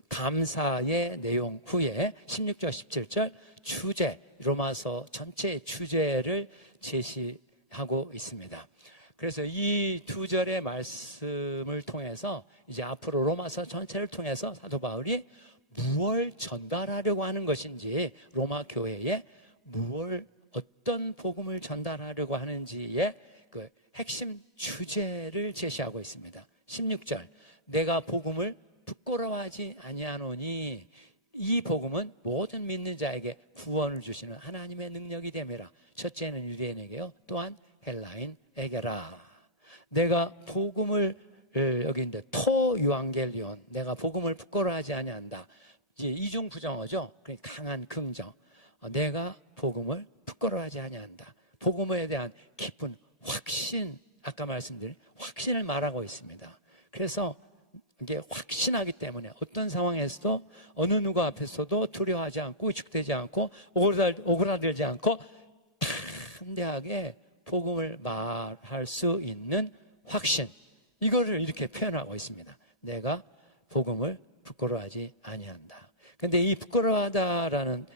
감사의 내용 후에 16절, 17절 주제, 로마서 전체의 주제를 제시하고 있습니다. 그래서 이 두 절의 말씀을 통해서 이제 앞으로 로마서 전체를 통해서 사도 바울이 무엇을 전달하려고 하는 것인지 로마 교회에 어떤 복음을 전달하려고 하는지의 그 핵심 주제를 제시하고 있습니다. 16절 내가 복음을 부끄러워하지 아니하노니 이 복음은 모든 믿는 자에게 구원을 주시는 하나님의 능력이 됨이라. 첫째는 유대인에게요 또한 헬라인에게라. 내가 복음을 여기인데 토 유앙겔리온 내가 복음을 부끄러워하지 아니한다. 이제 이중 부정어죠. 그러니까 강한 긍정. 내가 복음을 부끄러워하지 아니한다. 복음에 대한 깊은 확신, 아까 말씀드린 확신을 말하고 있습니다. 그래서 이게 확신하기 때문에 어떤 상황에서도 어느 누구 앞에서도 두려워하지 않고 위축되지 않고 오그라들지 않고 담대하게 복음을 말할 수 있는 확신 이거를 이렇게 표현하고 있습니다. 내가 복음을 부끄러워하지 아니한다. 근데 이 부끄러워하다라는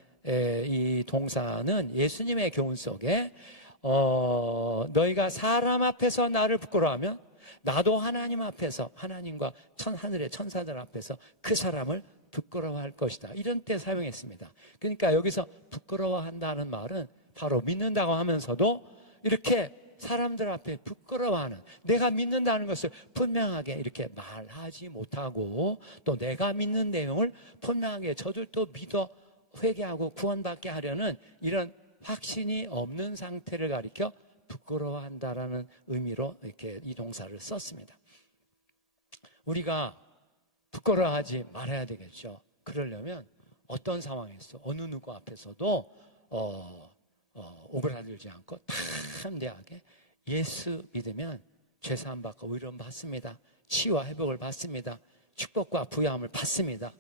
이 동사는 예수님의 교훈 속에 너희가 사람 앞에서 나를 부끄러워하면 나도 하나님 앞에서 하나님과 하늘의 천사들 앞에서 그 사람을 부끄러워할 것이다. 이런 때 사용했습니다. 그러니까 여기서 부끄러워한다는 말은 바로 믿는다고 하면서도 이렇게 사람들 앞에 부끄러워하는 내가 믿는다는 것을 분명하게 이렇게 말하지 못하고 또 내가 믿는 내용을 분명하게 저들도 믿어 회개하고 구원받게 하려는 이런 확신이 없는 상태를 가리켜 부끄러워한다라는 의미로 이렇게 이 동사를 썼습니다. 우리가 부끄러워하지 말아야 되겠죠. 그러려면 어떤 상황에서 어느 누구 앞에서도 오그라들지 않고 담대하게 예수 믿으면 죄사함 받고 의로움 받습니다. 치유와 회복을 받습니다. 축복과 부여함을 받습니다.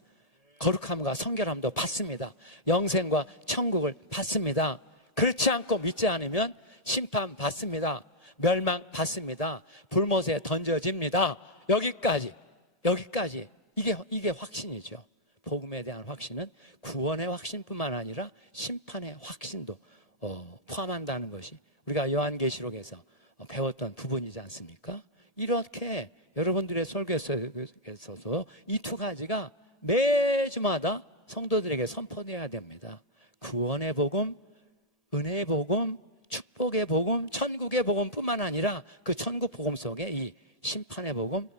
거룩함과 성결함도 받습니다. 영생과 천국을 받습니다. 그렇지 않고 믿지 않으면 심판 받습니다. 멸망 받습니다. 불못에 던져집니다. 여기까지 이게 확신이죠. 복음에 대한 확신은 구원의 확신뿐만 아니라 심판의 확신도 포함한다는 것이 우리가 요한계시록에서 배웠던 부분이지 않습니까? 이렇게 여러분들의 설교에서도 이 두 가지가 매주마다 성도들에게 선포되어야 됩니다. 구원의 복음, 은혜의 복음, 축복의 복음, 천국의 복음뿐만 아니라 그 천국 복음 속에 이 심판의 복음,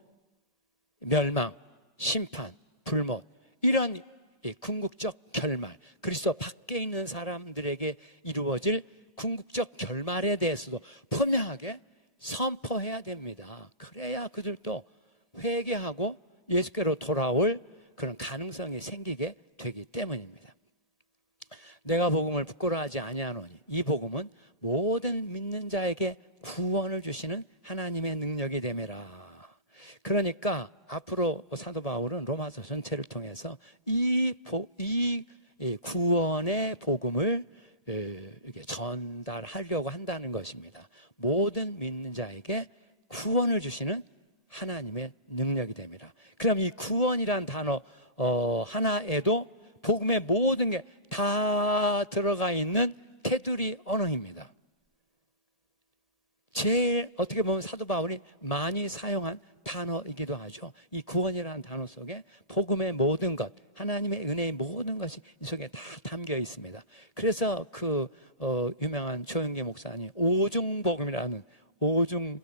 멸망, 심판, 불못, 이런 궁극적 결말, 그리스도 밖에 있는 사람들에게 이루어질 궁극적 결말에 대해서도 분명하게 선포해야 됩니다. 그래야 그들도 회개하고 예수께로 돌아올 그런 가능성이 생기게 되기 때문입니다. 내가 복음을 부끄러워하지 아니하노니 이 복음은 모든 믿는 자에게 구원을 주시는 하나님의 능력이 됨이라. 그러니까 앞으로 사도 바울은 로마서 전체를 통해서 이 구원의 복음을 이렇게 전달하려고 한다는 것입니다. 모든 믿는 자에게 구원을 주시는 하나님의 능력이 됨이라. 그럼 이 구원이란 단어 하나에도 복음의 모든 게 다 들어가 있는 테두리 언어입니다. 제일 어떻게 보면 사도 바울이 많이 사용한 단어이기도 하죠. 이 구원이라는 단어 속에 복음의 모든 것, 하나님의 은혜의 모든 것이 이 속에 다 담겨 있습니다. 그래서 그 유명한 조영기 목사님 오중복음이라는 오중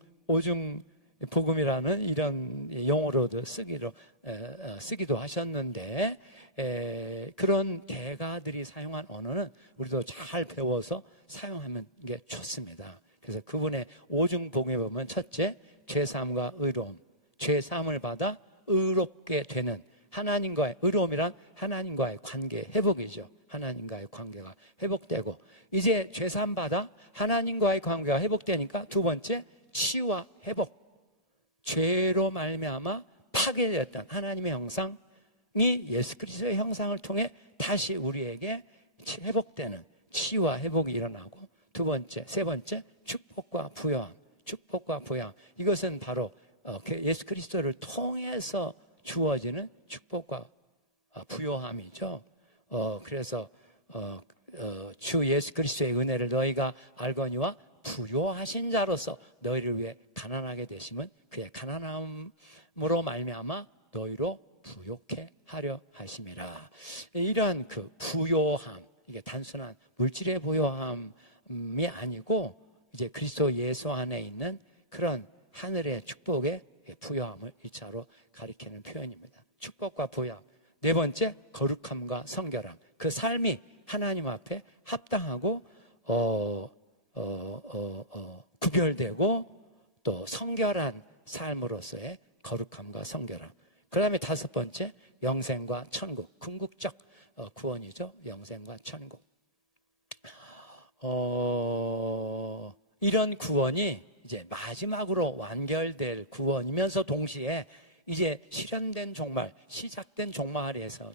복음이라는 이런 용어로도 쓰기도 하셨는데, 그런 대가들이 사용한 언어는 우리도 잘 배워서 사용하면 이게 좋습니다. 그래서 그분의 오중복음에 보면 첫째, 죄사함과 의로움, 죄사함을 받아 의롭게 되는 하나님과의, 의로움이란 하나님과의 관계 회복이죠. 하나님과의 관계가 회복되고, 이제 죄사함 받아 하나님과의 관계가 회복되니까 두 번째, 치유와 회복. 죄로 말미암아 파괴되었던 하나님의 형상이 예수 그리스도의 형상을 통해 다시 우리에게 회복되는 치유와 회복이 일어나고, 두 번째, 세 번째, 축복과 부요함. 축복과 부요함. 이것은 바로 예수 그리스도를 통해서 주어지는 축복과 부요함이죠. 그래서 주 예수 그리스도의 은혜를 너희가 알거니와 부요하신 자로서 너희를 위해 가난하게 되심은 그의 가난함으로 말미암아 너희로 부요케 하려 하심이라. 이러한 그 부요함, 이게 단순한 물질의 부요함이 아니고 이제 그리스도 예수 안에 있는 그런 하늘의 축복의 부요함을 1차로 가리키는 표현입니다. 축복과 부요함. 네 번째, 거룩함과 성결함. 그 삶이 하나님 앞에 합당하고 구별되고 또 성결한 삶으로서의 거룩함과 성결함. 그 다음에 다섯 번째, 영생과 천국. 궁극적 구원이죠. 영생과 천국. 이런 구원이 이제 마지막으로 완결될 구원이면서 동시에 이제 실현된 종말, 시작된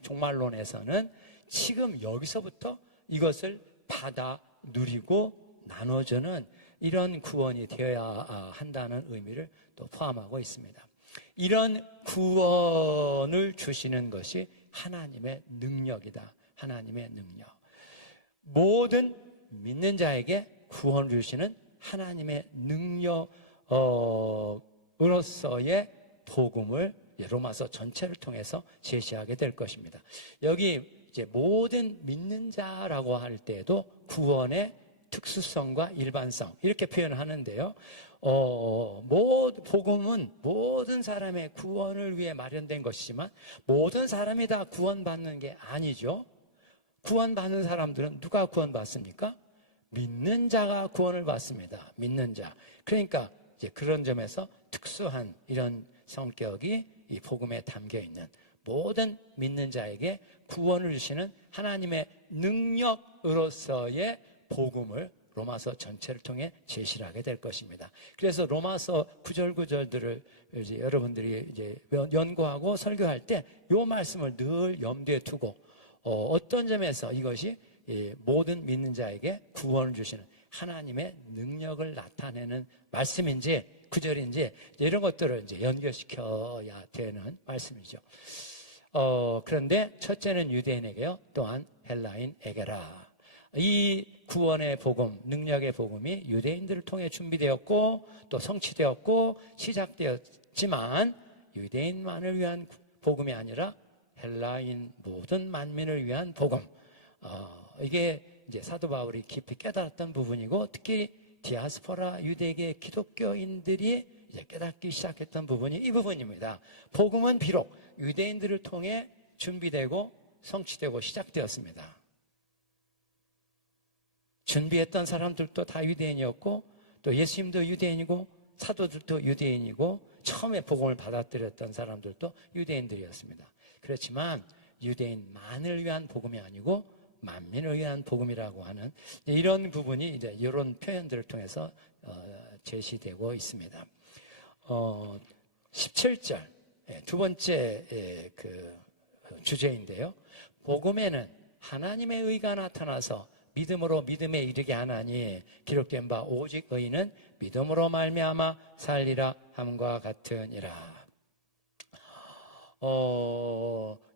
종말론에서는 지금 여기서부터 이것을 받아 누리고 나눠주는 이런 구원이 되어야 한다는 의미를 또 포함하고 있습니다. 이런 구원을 주시는 것이 하나님의 능력이다. 하나님의 능력. 모든 믿는 자에게 구원을 주시는 하나님의 능력으로서의 복음을 로마서 전체를 통해서 제시하게 될 것입니다. 여기 이제 모든 믿는 자라고 할 때에도 구원의 특수성과 일반성 이렇게 표현을 하는데요. 복음은 모든 사람의 구원을 위해 마련된 것이지만 모든 사람이 다 구원받는 게 아니죠. 구원받는 사람들은 누가 구원받습니까? 믿는 자가 구원을 받습니다. 믿는 자. 그러니까 이제 그런 점에서 특수한 이런 성격이 이 복음에 담겨 있는 모든 믿는 자에게 구원을 주시는 하나님의 능력으로서의 복음을 로마서 전체를 통해 제시를 하게 될 것입니다. 그래서 로마서 구절들을 이제 여러분들이 이제 연구하고 설교할 때 이 말씀을 늘 염두에 두고 어떤 점에서 이것이 모든 믿는 자에게 구원을 주시는 하나님의 능력을 나타내는 말씀인지 구절인지 이런 것들을 이제 연결시켜야 되는 말씀이죠. 그런데 첫째는 유대인에게요, 또한 헬라인에게라. 이 구원의 복음, 능력의 복음이 유대인들을 통해 준비되었고 또 성취되었고 시작되었지만 유대인만을 위한 복음이 아니라 헬라인 모든 만민을 위한 복음. 이게 이제 사도 바울이 깊이 깨달았던 부분이고 특히 디아스포라 유대계 기독교인들이 이제 깨닫기 시작했던 부분이 이 부분입니다. 복음은 비록 유대인들을 통해 준비되고 성취되고 시작되었습니다. 준비했던 사람들도 다 유대인이었고 또 예수님도 유대인이고 사도들도 유대인이고 처음에 복음을 받아들였던 사람들도 유대인들이었습니다. 그렇지만 유대인만을 위한 복음이 아니고 만민을 위한 복음이라고 하는 이런 부분이 이제 이런 표현들을 통해서 제시되고 있습니다. 17절 두 번째 그 주제인데요. 복음에는 하나님의 의가 나타나서 믿음으로 믿음에 이르게 하나니 기록된 바 오직 의인은 믿음으로 말미암아 살리라 함과 같으니라.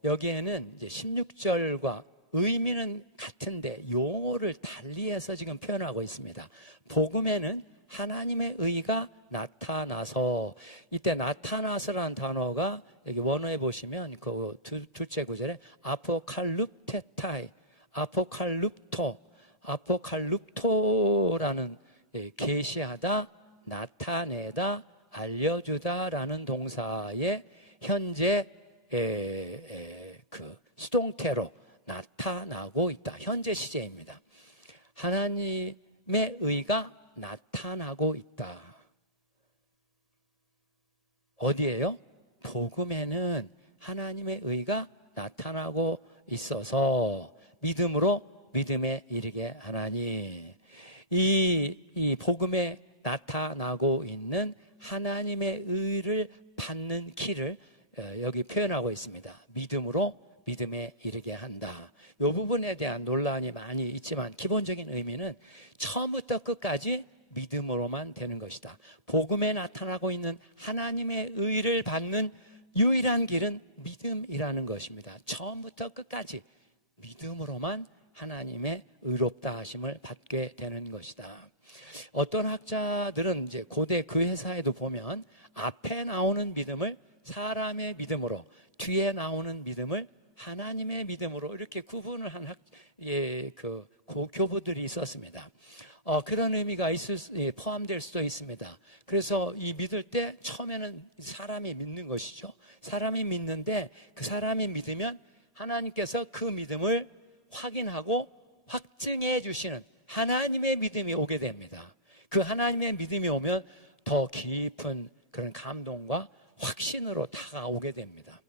여기에는 이제 16절과 의미는 같은데 용어를 달리해서 지금 표현하고 있습니다. 복음에는 하나님의 의가 나타나서, 이때 나타나서라는 단어가 여기 원어에 보시면 그 둘째 구절에 아포칼룹테타이, 아포칼룹토라는 계시하다, 나타내다, 알려주다라는 동사의 현재 그 수동태로 나타나고 있다. 현재 시제입니다. 하나님의 의가 나타나고 있다. 어디에요? 복음에는 하나님의 의가 나타나고 있어서 믿음으로 믿음에 이르게 하나니, 이 복음에 나타나고 있는 하나님의 의를 받는 길을 여기 표현하고 있습니다. 믿음으로 믿음에 이르게 한다. 이 부분에 대한 논란이 많이 있지만 기본적인 의미는 처음부터 끝까지 믿음으로만 되는 것이다. 복음에 나타나고 있는 하나님의 의를 받는 유일한 길은 믿음이라는 것입니다. 처음부터 끝까지 믿음으로만 하나님의 의롭다 하심을 받게 되는 것이다. 어떤 학자들은 이제 고대 그 회사에도 보면 앞에 나오는 믿음을 사람의 믿음으로, 뒤에 나오는 믿음을 하나님의 믿음으로 이렇게 구분을 한 그 교부들이 있었습니다. 그런 의미가 포함될 수도 있습니다. 그래서 이 믿을 때 처음에는 사람이 믿는 것이죠. 사람이 믿는데 그 사람이 믿으면 하나님께서 그 믿음을 확인하고 확증해 주시는 하나님의 믿음이 오게 됩니다. 그 하나님의 믿음이 오면 더 깊은 그런 감동과 확신으로 다가오게 됩니다.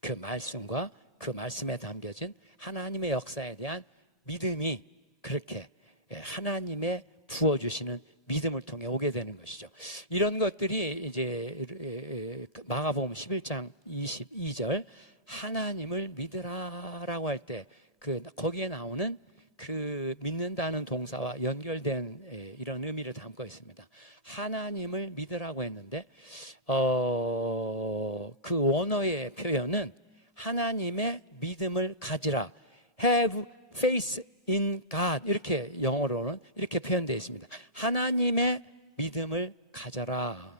그 말씀과 그 말씀에 담겨진 하나님의 역사에 대한 믿음이 그렇게 하나님의 부어주시는 믿음을 통해 오게 되는 것이죠. 이런 것들이 이제 마가복음 11장 22절 하나님을 믿으라라고 할 때 거기에 나오는 그 믿는다는 동사와 연결된 이런 의미를 담고 있습니다. 하나님을 믿으라고 했는데 그 원어의 표현은 하나님의 믿음을 가지라, have faith in God, 이렇게 영어로는 이렇게 표현되어 있습니다. 하나님의 믿음을 가져라.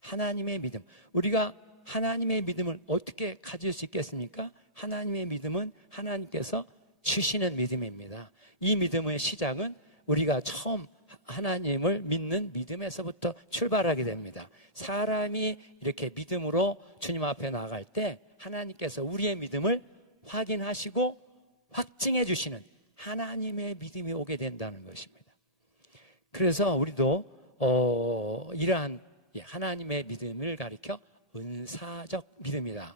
하나님의 믿음. 우리가 하나님의 믿음을 어떻게 가질 수 있겠습니까? 하나님의 믿음은 하나님께서 주시는 믿음입니다. 이 믿음의 시작은 우리가 처음 하나님을 믿는 믿음에서부터 출발하게 됩니다. 사람이 이렇게 믿음으로 주님 앞에 나아갈 때 하나님께서 우리의 믿음을 확인하시고 확증해 주시는 하나님의 믿음이 오게 된다는 것입니다. 그래서 우리도 이러한 하나님의 믿음을 가리켜 은사적 믿음이다.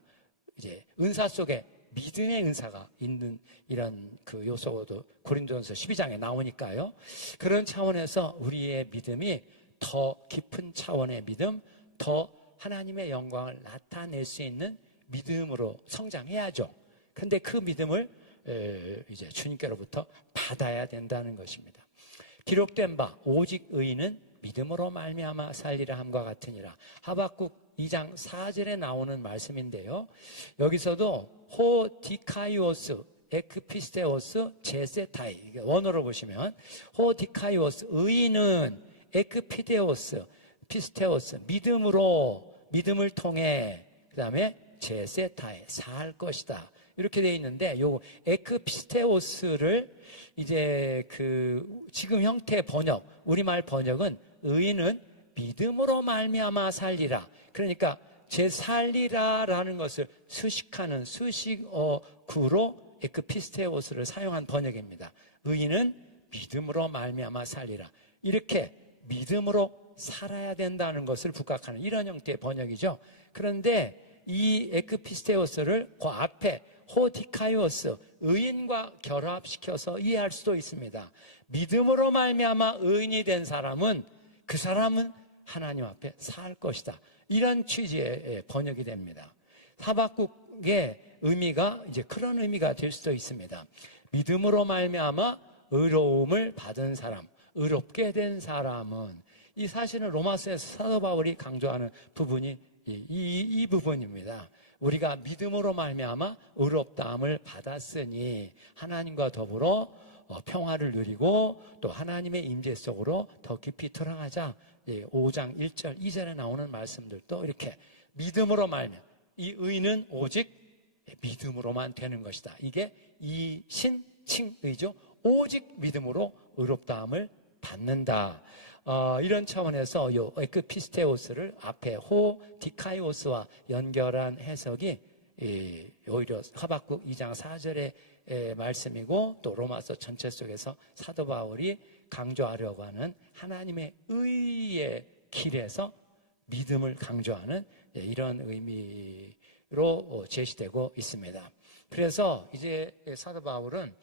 이제 은사 속에 믿음의 은사가 있는 이런 그 요소도 고린도전서 12장에 나오니까요. 그런 차원에서 우리의 믿음이 더 깊은 차원의 믿음, 더 하나님의 영광을 나타낼 수 있는 믿음으로 성장해야죠. 그런데 그 믿음을 이제 주님께로부터 받아야 된다는 것입니다. 기록된 바 오직 의인은 믿음으로 말미암아 살리라 함과 같으니라. 하박국 2장 4절에 나오는 말씀인데요. 여기서도 호디카이오스 에크피스테오스 제세타이, 원어로 보시면 호디카이오스 의인은 에크피데오스 피스테오스 믿음을 통해, 그 다음에 제세타에 살 것이다, 이렇게 되어 있는데, 요 에크피스테오스를 이제 지금 형태 번역, 우리말 번역은 의인은 믿음으로 말미암아 살리라. 그러니까 살리라라는 것을 수식하는 수식어구로 에크피스테오스를 사용한 번역입니다. 의인은 믿음으로 말미암아 살리라. 이렇게 믿음으로 살아야 된다는 것을 부각하는 이런 형태의 번역이죠. 그런데 이 에크피스테오스를 그 앞에 호디카이오스 의인과 결합시켜서 이해할 수도 있습니다. 믿음으로 말미암아 의인이 된 사람은, 그 사람은 하나님 앞에 살 것이다, 이런 취지의 번역이 됩니다. 하박국의 의미가 이제 그런 의미가 될 수도 있습니다. 믿음으로 말미암아 의로움을 받은 사람, 의롭게 된 사람은, 이 사실은 로마서에서 사도 바울이 강조하는 부분이 이 부분입니다. 우리가 믿음으로 말미암아 의롭다함을 받았으니 하나님과 더불어 평화를 누리고 또 하나님의 임재 속으로 더 깊이 들어가자. 5장 1절 2절에 나오는 말씀들도 이렇게 믿음으로 말미암아, 이 의는 오직 믿음으로만 되는 것이다. 이게 이신칭의죠. 오직 믿음으로 의롭다함을 받는다. 이런 차원에서 요 에크피스테오스를 앞에 호디카이오스와 연결한 해석이 오히려 하박국 2장 4절의 말씀이고, 또 로마서 전체 속에서 사도 바울이 강조하려고 하는 하나님의 의의 길에서 믿음을 강조하는 이런 의미로 제시되고 있습니다. 그래서 이제 사도 바울은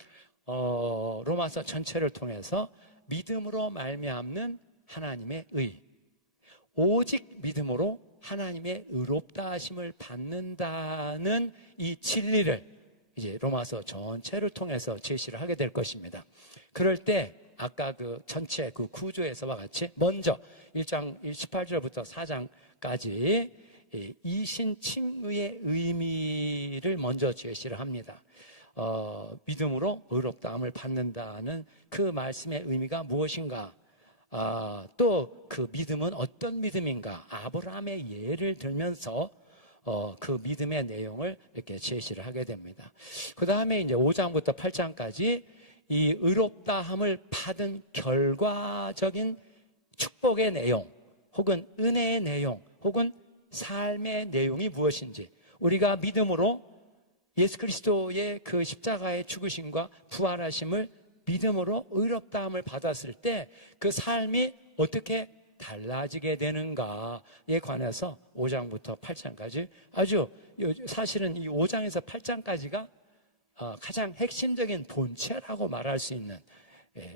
로마서 전체를 통해서 믿음으로 말미암는 하나님의 의, 오직 믿음으로 하나님의 의롭다 하심을 받는다는 이 진리를 이제 로마서 전체를 통해서 제시를 하게 될 것입니다. 그럴 때 아까 전체 구조에서와 같이 먼저 1장 18절부터 4장까지 이신칭의의 의미를 먼저 제시를 합니다. 믿음으로 의롭다함을 받는다는 그 말씀의 의미가 무엇인가? 또 그 믿음은 어떤 믿음인가? 아브라함의 예를 들면서 그 믿음의 내용을 이렇게 제시를 하게 됩니다. 그 다음에 이제 5장부터 8장까지 이 의롭다함을 받은 결과적인 축복의 내용, 혹은 은혜의 내용, 혹은 삶의 내용이 무엇인지, 우리가 믿음으로 예수 그리스도의 그 십자가의 죽으심과 부활하심을 믿음으로 의롭다함을 받았을 때 그 삶이 어떻게 달라지게 되는가에 관해서 5장부터 8장까지 아주, 사실은 이 5장에서 8장까지가 가장 핵심적인 본체라고 말할 수 있는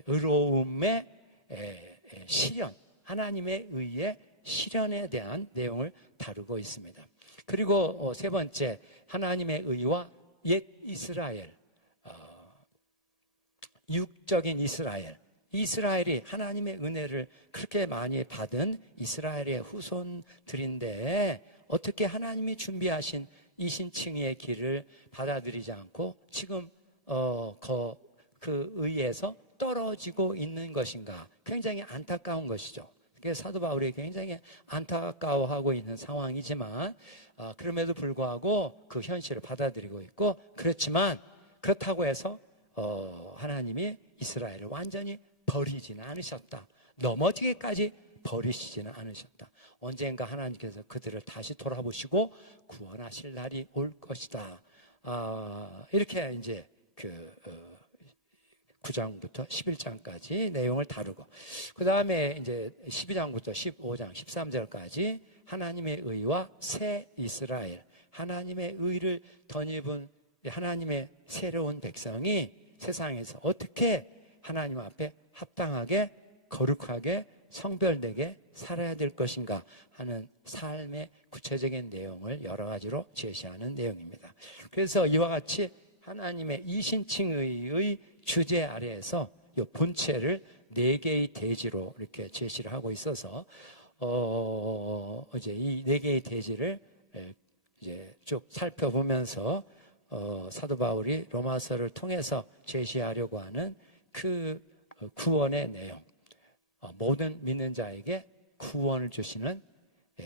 의로움의 실현, 하나님의 의의 실현에 대한 내용을 다루고 있습니다. 그리고 세 번째, 하나님의 의와 옛 이스라엘, 육적인 이스라엘이 하나님의 은혜를 그렇게 많이 받은 이스라엘의 후손들인데, 어떻게 하나님이 준비하신 이신칭의의 길을 받아들이지 않고 지금 그 의에서 떨어지고 있는 것인가? 굉장히 안타까운 것이죠. 그래서 사도 바울이 굉장히 안타까워하고 있는 상황이지만, 그럼에도 불구하고 그 현실을 받아들이고 있고, 그렇다고 해서 하나님이 이스라엘을 완전히 버리지는 않으셨다. 넘어지게까지 버리시지는 않으셨다. 언젠가 하나님께서 그들을 다시 돌아보시고 구원하실 날이 올 것이다. 이렇게 이제 9장부터 11장까지 내용을 다루고, 그 다음에 이제 12장부터 15장, 13절까지 하나님의 의와 새 이스라엘, 하나님의 의를 덧입은 하나님의 새로운 백성이 세상에서 어떻게 하나님 앞에 합당하게, 거룩하게, 성별되게 살아야 될 것인가 하는 삶의 구체적인 내용을 여러 가지로 제시하는 내용입니다. 그래서 이와 같이 하나님의 이신칭의의 주제 아래에서 이 본체를 네 개의 대지로 이렇게 제시를 하고 있어서 이제 이 네 개의 대지를 이제 쭉 살펴보면서 사도 바울이 로마서를 통해서 제시하려고 하는 그 구원의 내용, 모든 믿는 자에게 구원을 주시는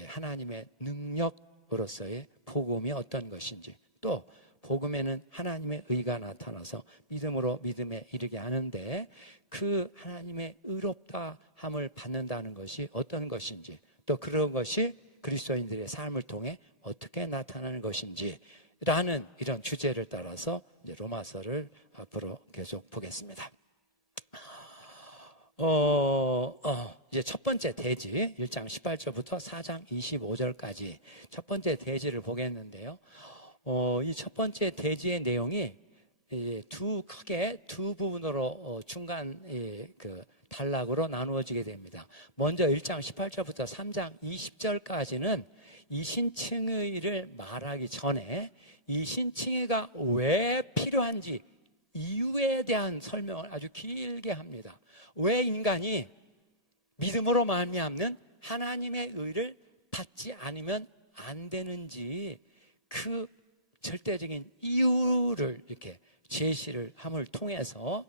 하나님의 능력으로서의 복음이 어떤 것인지, 또 복음에는 하나님의 의가 나타나서 믿음으로 믿음에 이르게 하는데 그 하나님의 의롭다함을 받는다는 것이 어떤 것인지, 또 그런 것이 그리스도인들의 삶을 통해 어떻게 나타나는 것인지 라는 이런 주제를 따라서 이제 로마서를 앞으로 계속 보겠습니다. 이제 첫 번째 대지 1장 18절부터 4장 25절까지 첫 번째 대지를 보겠는데요. 이 첫 번째 대지의 내용이 크게 두 부분으로 중간 그 단락으로 나누어지게 됩니다. 먼저 1장 18절부터 3장 20절까지는 이 신칭의를 말하기 전에 이 신칭의가 왜 필요한지 이유에 대한 설명을 아주 길게 합니다. 왜 인간이 믿음으로 말미암는 하나님의 의를 받지 않으면 안 되는지 그 절대적인 이유를 이렇게 제시를 함을 통해서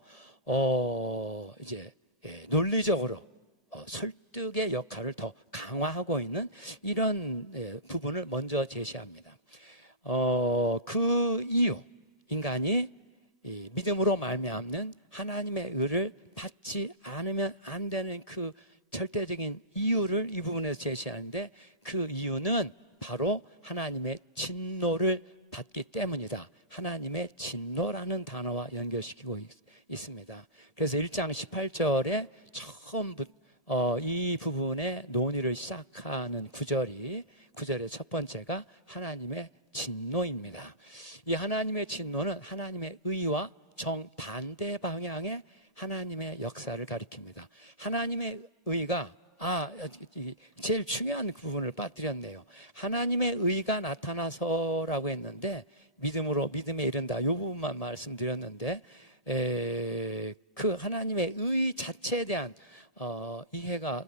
이제 논리적으로 설득의 역할을 더 강화하고 있는 이런 부분을 먼저 제시합니다. 그 이유, 인간이 믿음으로 말미암는 하나님의 의를 받지 않으면 안 되는 그 절대적인 이유를 이 부분에서 제시하는데, 그 이유는 바로 하나님의 진노를 받기 때문이다. 하나님의 진노라는 단어와 연결시키고 있습니다. 그래서 1장 18절에 처음부터 이 부분의 논의를 시작하는 구절의 첫 번째가 하나님의 진노입니다. 이 하나님의 진노는 하나님의 의와 정반대 방향의 하나님의 역사를 가리킵니다. 하나님의 의가 제일 중요한 부분을 빠뜨렸네요. 하나님의 의가 나타나서라고 했는데 믿음으로 믿음에 이른다, 이 부분만 말씀드렸는데 그 하나님의 의 자체에 대한 이해가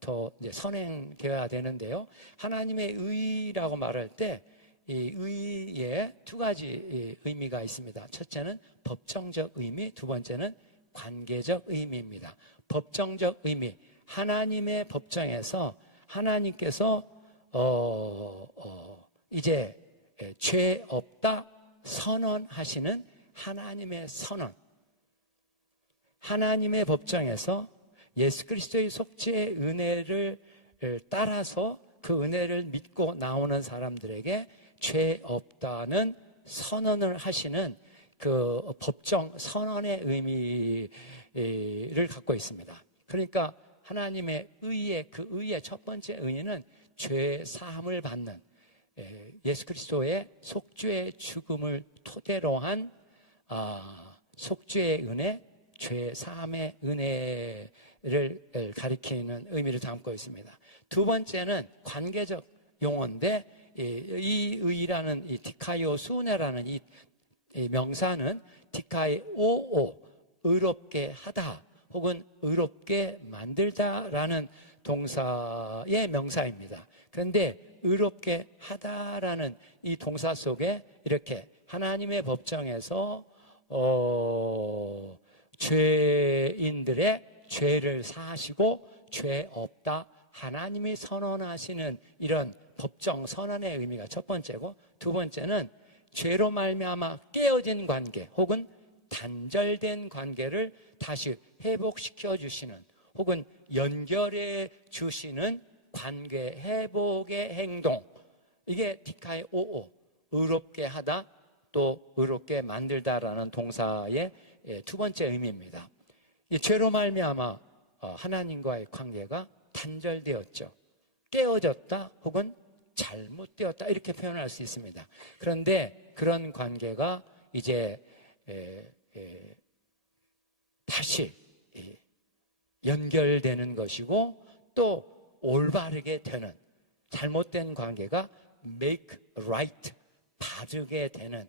더 이제 선행되어야 되는데요. 하나님의 의라고 말할 때 이 의에 두 가지 의미가 있습니다. 첫째는 법정적 의미, 두 번째는 관계적 의미입니다. 법정적 의미, 하나님의 법정에서 하나님께서 이제 죄 없다 선언하시는 하나님의 선언, 하나님의 법정에서 예수 그리스도의 속죄의 은혜를 따라서 그 은혜를 믿고 나오는 사람들에게 죄 없다는 선언을 하시는 그 법정 선언의 의미를 갖고 있습니다. 그러니까 하나님의 의의 그 의의 첫 번째 의미는 죄 사함을 받는 예수 그리스도의 속죄의 죽음을 토대로 한 속죄의 은혜, 죄 사함의 은혜를 가리키는 의미를 담고 있습니다. 두 번째는 관계적 용어인데 이 의라는 이 디카이오 수네라는 이 명사는 디카이오오 의롭게 하다 혹은 의롭게 만들다라는 동사의 명사입니다. 그런데 의롭게 하다라는 이 동사 속에 이렇게 하나님의 법정에서 죄인들의 죄를 사하시고 죄 없다 하나님이 선언하시는 이런 법정 선언의 의미가 첫 번째고, 두 번째는 죄로 말미암아 깨어진 관계 혹은 단절된 관계를 다시 회복시켜 주시는 혹은 연결해 주시는 관계 회복의 행동, 이게 디카이 오오, 의롭게 하다 또 의롭게 만들다라는 동사의 두 번째 의미입니다. 이 죄로 말미암아 하나님과의 관계가 단절되었죠. 깨어졌다 혹은 잘못되었다 이렇게 표현할 수 있습니다. 그런데 그런 관계가 이제 다시 연결되는 것이고 또 올바르게 되는, 잘못된 관계가 make right, 바르게 되는,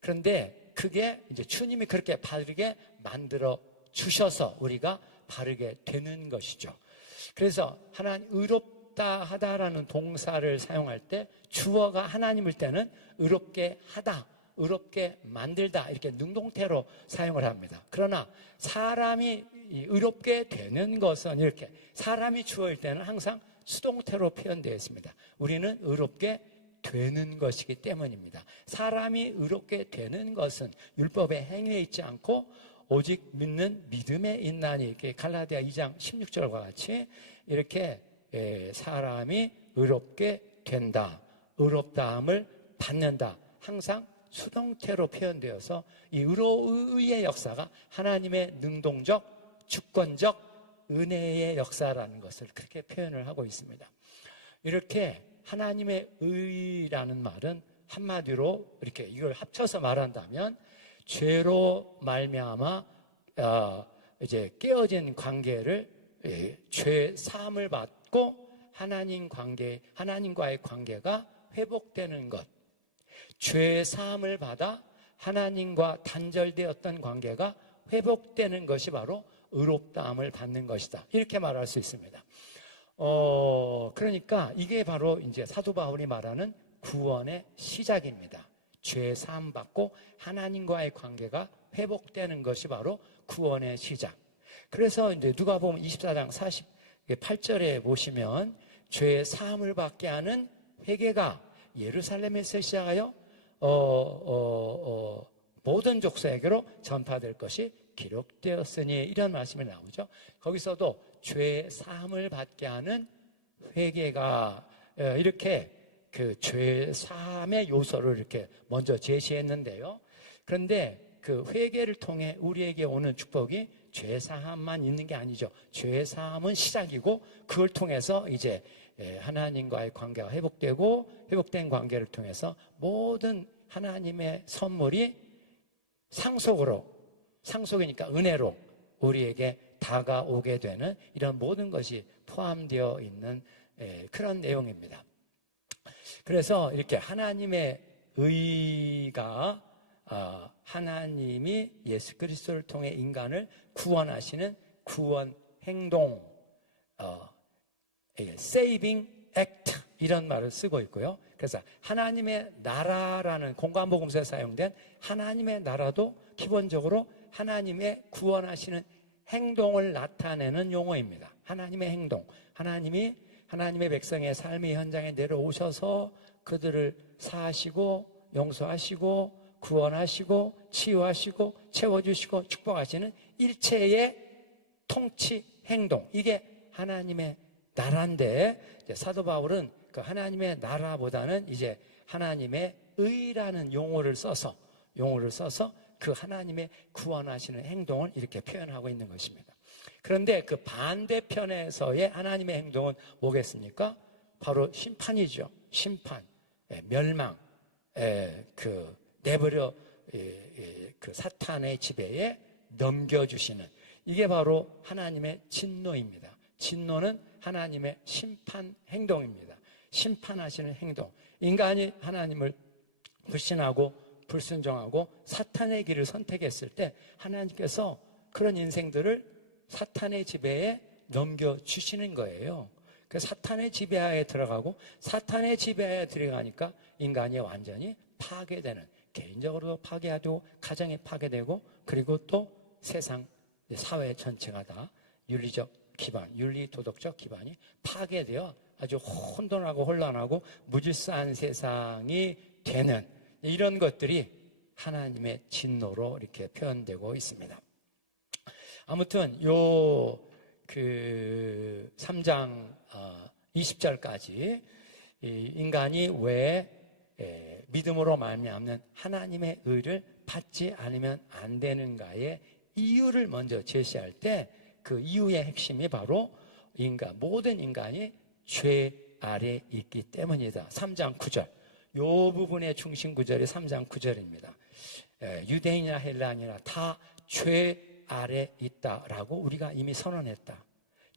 그런데 그게 이제 주님이 그렇게 바르게 만들어 주셔서 우리가 바르게 되는 것이죠. 그래서 하나님 의롭다 하다라는 동사를 사용할 때 주어가 하나님일 때는 의롭게 하다, 의롭게 만들다 이렇게 능동태로 사용을 합니다. 그러나 사람이 의롭게 되는 것은 이렇게 사람이 주어일 때는 항상 수동태로 표현되어 있습니다. 우리는 의롭게 되는 것이기 때문입니다. 사람이 의롭게 되는 것은 율법의 행위에 있지 않고 오직 믿는 믿음에 있나니, 이렇게 갈라디아 2장 16절과 같이 이렇게 사람이 의롭게 된다, 의롭다함을 받는다, 항상 수동태로 표현되어서 이 의의 역사가 하나님의 능동적, 주권적 은혜의 역사라는 것을 그렇게 표현을 하고 있습니다. 이렇게 하나님의 의라는 말은 한마디로 이렇게 이걸 합쳐서 말한다면 죄로 말미암아 이제 깨어진 관계를 죄 사함을 받고 하나님과의 관계가 회복되는 것, 죄 사함을 받아 하나님과 단절되었던 관계가 회복되는 것이 바로 의롭다함을 받는 것이다, 이렇게 말할 수 있습니다. 그러니까 이게 바로 이제 사도 바울이 말하는 구원의 시작입니다. 죄 사함 받고 하나님과의 관계가 회복되는 것이 바로 구원의 시작. 그래서 이제 누가복음 24장 48절에 보시면 죄 사함을 받게 하는 회개가 예루살렘에서 시작하여 모든 족속에게로 전파될 것이 기록되었으니, 이런 말씀이 나오죠. 거기서도 죄 사함을 받게 하는 회개가 이렇게 그 죄 사함의 요소를 이렇게 먼저 제시했는데요. 그런데 그 회개를 통해 우리에게 오는 축복이 죄 사함만 있는 게 아니죠. 죄 사함은 시작이고 그걸 통해서 이제 하나님과의 관계가 회복되고, 회복된 관계를 통해서 모든 하나님의 선물이 상속이니까 은혜로 우리에게 다가오게 되는 이런 모든 것이 포함되어 있는 그런 내용입니다. 그래서 이렇게 하나님의 의가 하나님이 예수 그리스도를 통해 인간을 구원하시는 구원 행동, saving act, 이런 말을 쓰고 있고요. 그래서 하나님의 나라라는 공관복음서에 사용된 하나님의 나라도 기본적으로 하나님의 구원하시는 행동을 나타내는 용어입니다. 하나님의 행동, 하나님이 하나님의 백성의 삶의 현장에 내려오셔서 그들을 사하시고 용서하시고 구원하시고 치유하시고 채워주시고 축복하시는 일체의 통치 행동, 이게 하나님의 나라인데, 사도 바울은 그 하나님의 나라보다는 이제 하나님의 의라는 용어를 써서 그 하나님의 구원하시는 행동을 이렇게 표현하고 있는 것입니다. 그런데 그 반대편에서의 하나님의 행동은 뭐겠습니까? 바로 심판이죠. 심판, 멸망, 내버려 그 사탄의 지배에 넘겨주시는, 이게 바로 하나님의 진노입니다. 진노는 하나님의 심판 행동입니다. 심판하시는 행동. 인간이 하나님을 불신하고 불순종하고 사탄의 길을 선택했을 때 하나님께서 그런 인생들을 사탄의 지배에 넘겨주시는 거예요. 그 사탄의 지배하에 들어가고, 사탄의 지배하에 들어가니까 인간이 완전히 파괴되는, 개인적으로도 파괴하고 가정에 파괴되고, 그리고 또 세상 사회 전체가 다 윤리적 기반, 윤리도덕적 기반이 파괴되어 아주 혼돈하고 혼란하고 무질서한 세상이 되는 이런 것들이 하나님의 진노로 이렇게 표현되고 있습니다. 아무튼 3장 20절까지 인간이 왜 믿음으로 말미암는 하나님의 의를 받지 않으면 안 되는가의 이유를 먼저 제시할 때, 그 이유의 핵심이 바로 모든 인간이 죄 아래 있기 때문이다. 3장 9절. 이 부분의 중심 구절이 3장 9절입니다. 유대인이나 헬라인이나 다 죄 아래 있다라고 우리가 이미 선언했다.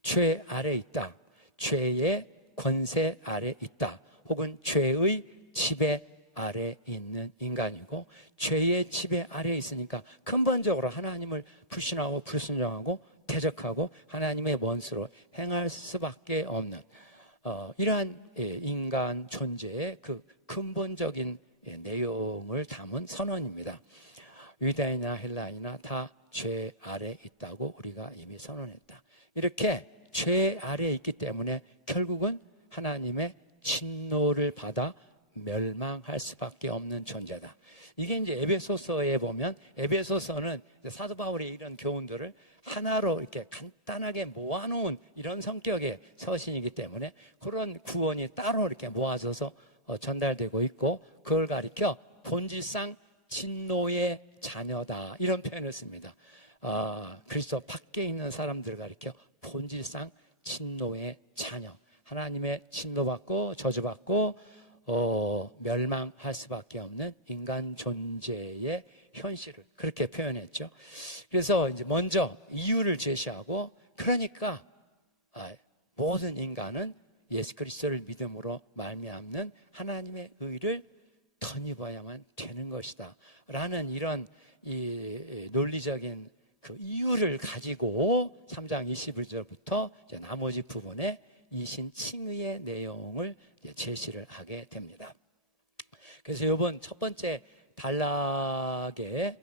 죄 아래 있다. 죄의 권세 아래 있다. 혹은 죄의 지배 아래 있는 인간이고 죄의 지배 아래에 있으니까 근본적으로 하나님을 불신하고 불순종하고 대적하고 하나님의 원수로 행할 수밖에 없는 이러한 인간 존재의 그 근본적인 내용을 담은 선언입니다. 유대인이나 헬라인이나 다 죄 아래 있다고 우리가 이미 선언했다. 이렇게 죄 아래에 있기 때문에 결국은 하나님의 진노를 받아 멸망할 수밖에 없는 존재다. 이게 이제 에베소서에 보면 에베소서는 사도 바울의 이런 교훈들을 하나로 이렇게 간단하게 모아놓은 이런 성격의 서신이기 때문에 그런 구원이 따로 이렇게 모아져서 전달되고 있고 그걸 가리켜 본질상 진노의 자녀다 이런 표현을 씁니다. 그리스도 밖에 있는 사람들을 가리켜 본질상 진노의 자녀, 하나님의 진노받고 저주받고 멸망할 수밖에 없는 인간 존재의 현실을 그렇게 표현했죠. 그래서 이제 먼저 이유를 제시하고 그러니까 모든 인간은 예수 그리스도를 믿음으로 말미암는 하나님의 의를 덧입어야만 되는 것이다 라는 이런 이 논리적인 그 이유를 가지고 3장 21절부터 이제 나머지 부분에 이신칭의의 내용을 제시를 하게 됩니다. 그래서 이번 첫 번째 단락의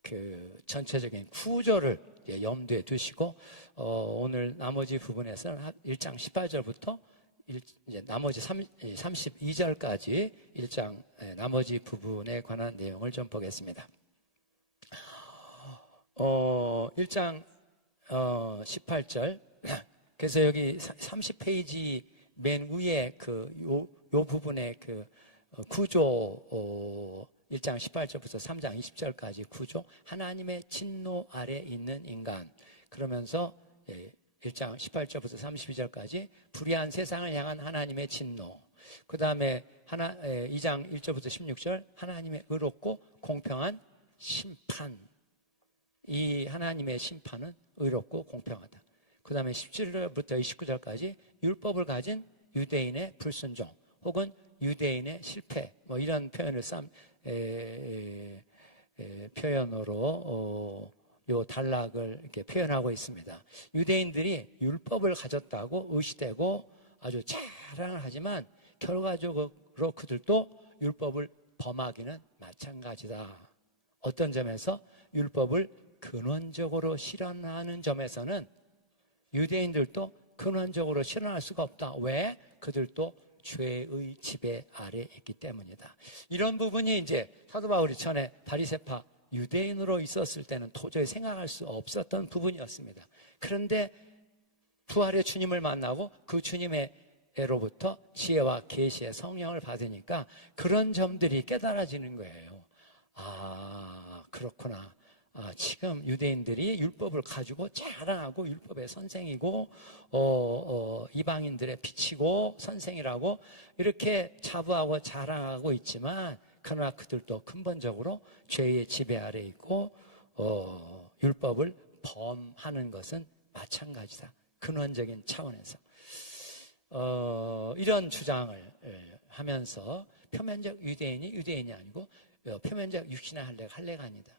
그 전체적인 구조를 염두에 두시고 오늘 나머지 부분에서는 1장 18절부터 이제 나머지 32절까지 1장 나머지 부분에 관한 내용을 좀 보겠습니다. 1장 18절 그래서 여기 30페이지 맨 위에 요 부분의 그 구조 1장 18절부터 3장 20절까지 구조 하나님의 진노 아래 있는 인간 그러면서 1장 18절부터 32절까지 불의한 세상을 향한 하나님의 진노 그 다음에 2장 1절부터 16절 하나님의 의롭고 공평한 심판 이 하나님의 심판은 의롭고 공평하다. 그 다음에 17절부터 29절까지 율법을 가진 유대인의 불순종 혹은 유대인의 실패 뭐 이런 표현을 표현으로 요 단락을 이렇게 표현하고 있습니다. 유대인들이 율법을 가졌다고 의시되고 아주 자랑을 하지만 결과적으로 그들도 율법을 범하기는 마찬가지다. 어떤 점에서 율법을 근원적으로 실현하는 점에서는 유대인들도 근원적으로 실현할 수가 없다. 왜? 그들도 죄의 지배 아래 있기 때문이다. 이런 부분이 이제 사도 바울이 전에 바리새파 유대인으로 있었을 때는 도저히 생각할 수 없었던 부분이었습니다. 그런데 부활의 주님을 만나고 그 주님의로부터 지혜와 계시의 성령을 받으니까 그런 점들이 깨달아지는 거예요. 아, 그렇구나. 지금 유대인들이 율법을 가지고 자랑하고 율법의 선생이고 이방인들의 빛이고 선생이라고 이렇게 자부하고 자랑하고 있지만 그러나 그들도 근본적으로 죄의 지배 아래 있고 율법을 범하는 것은 마찬가지다. 근원적인 차원에서 이런 주장을 하면서 표면적 유대인이 유대인이 아니고 표면적 육신의 할례가 아니다.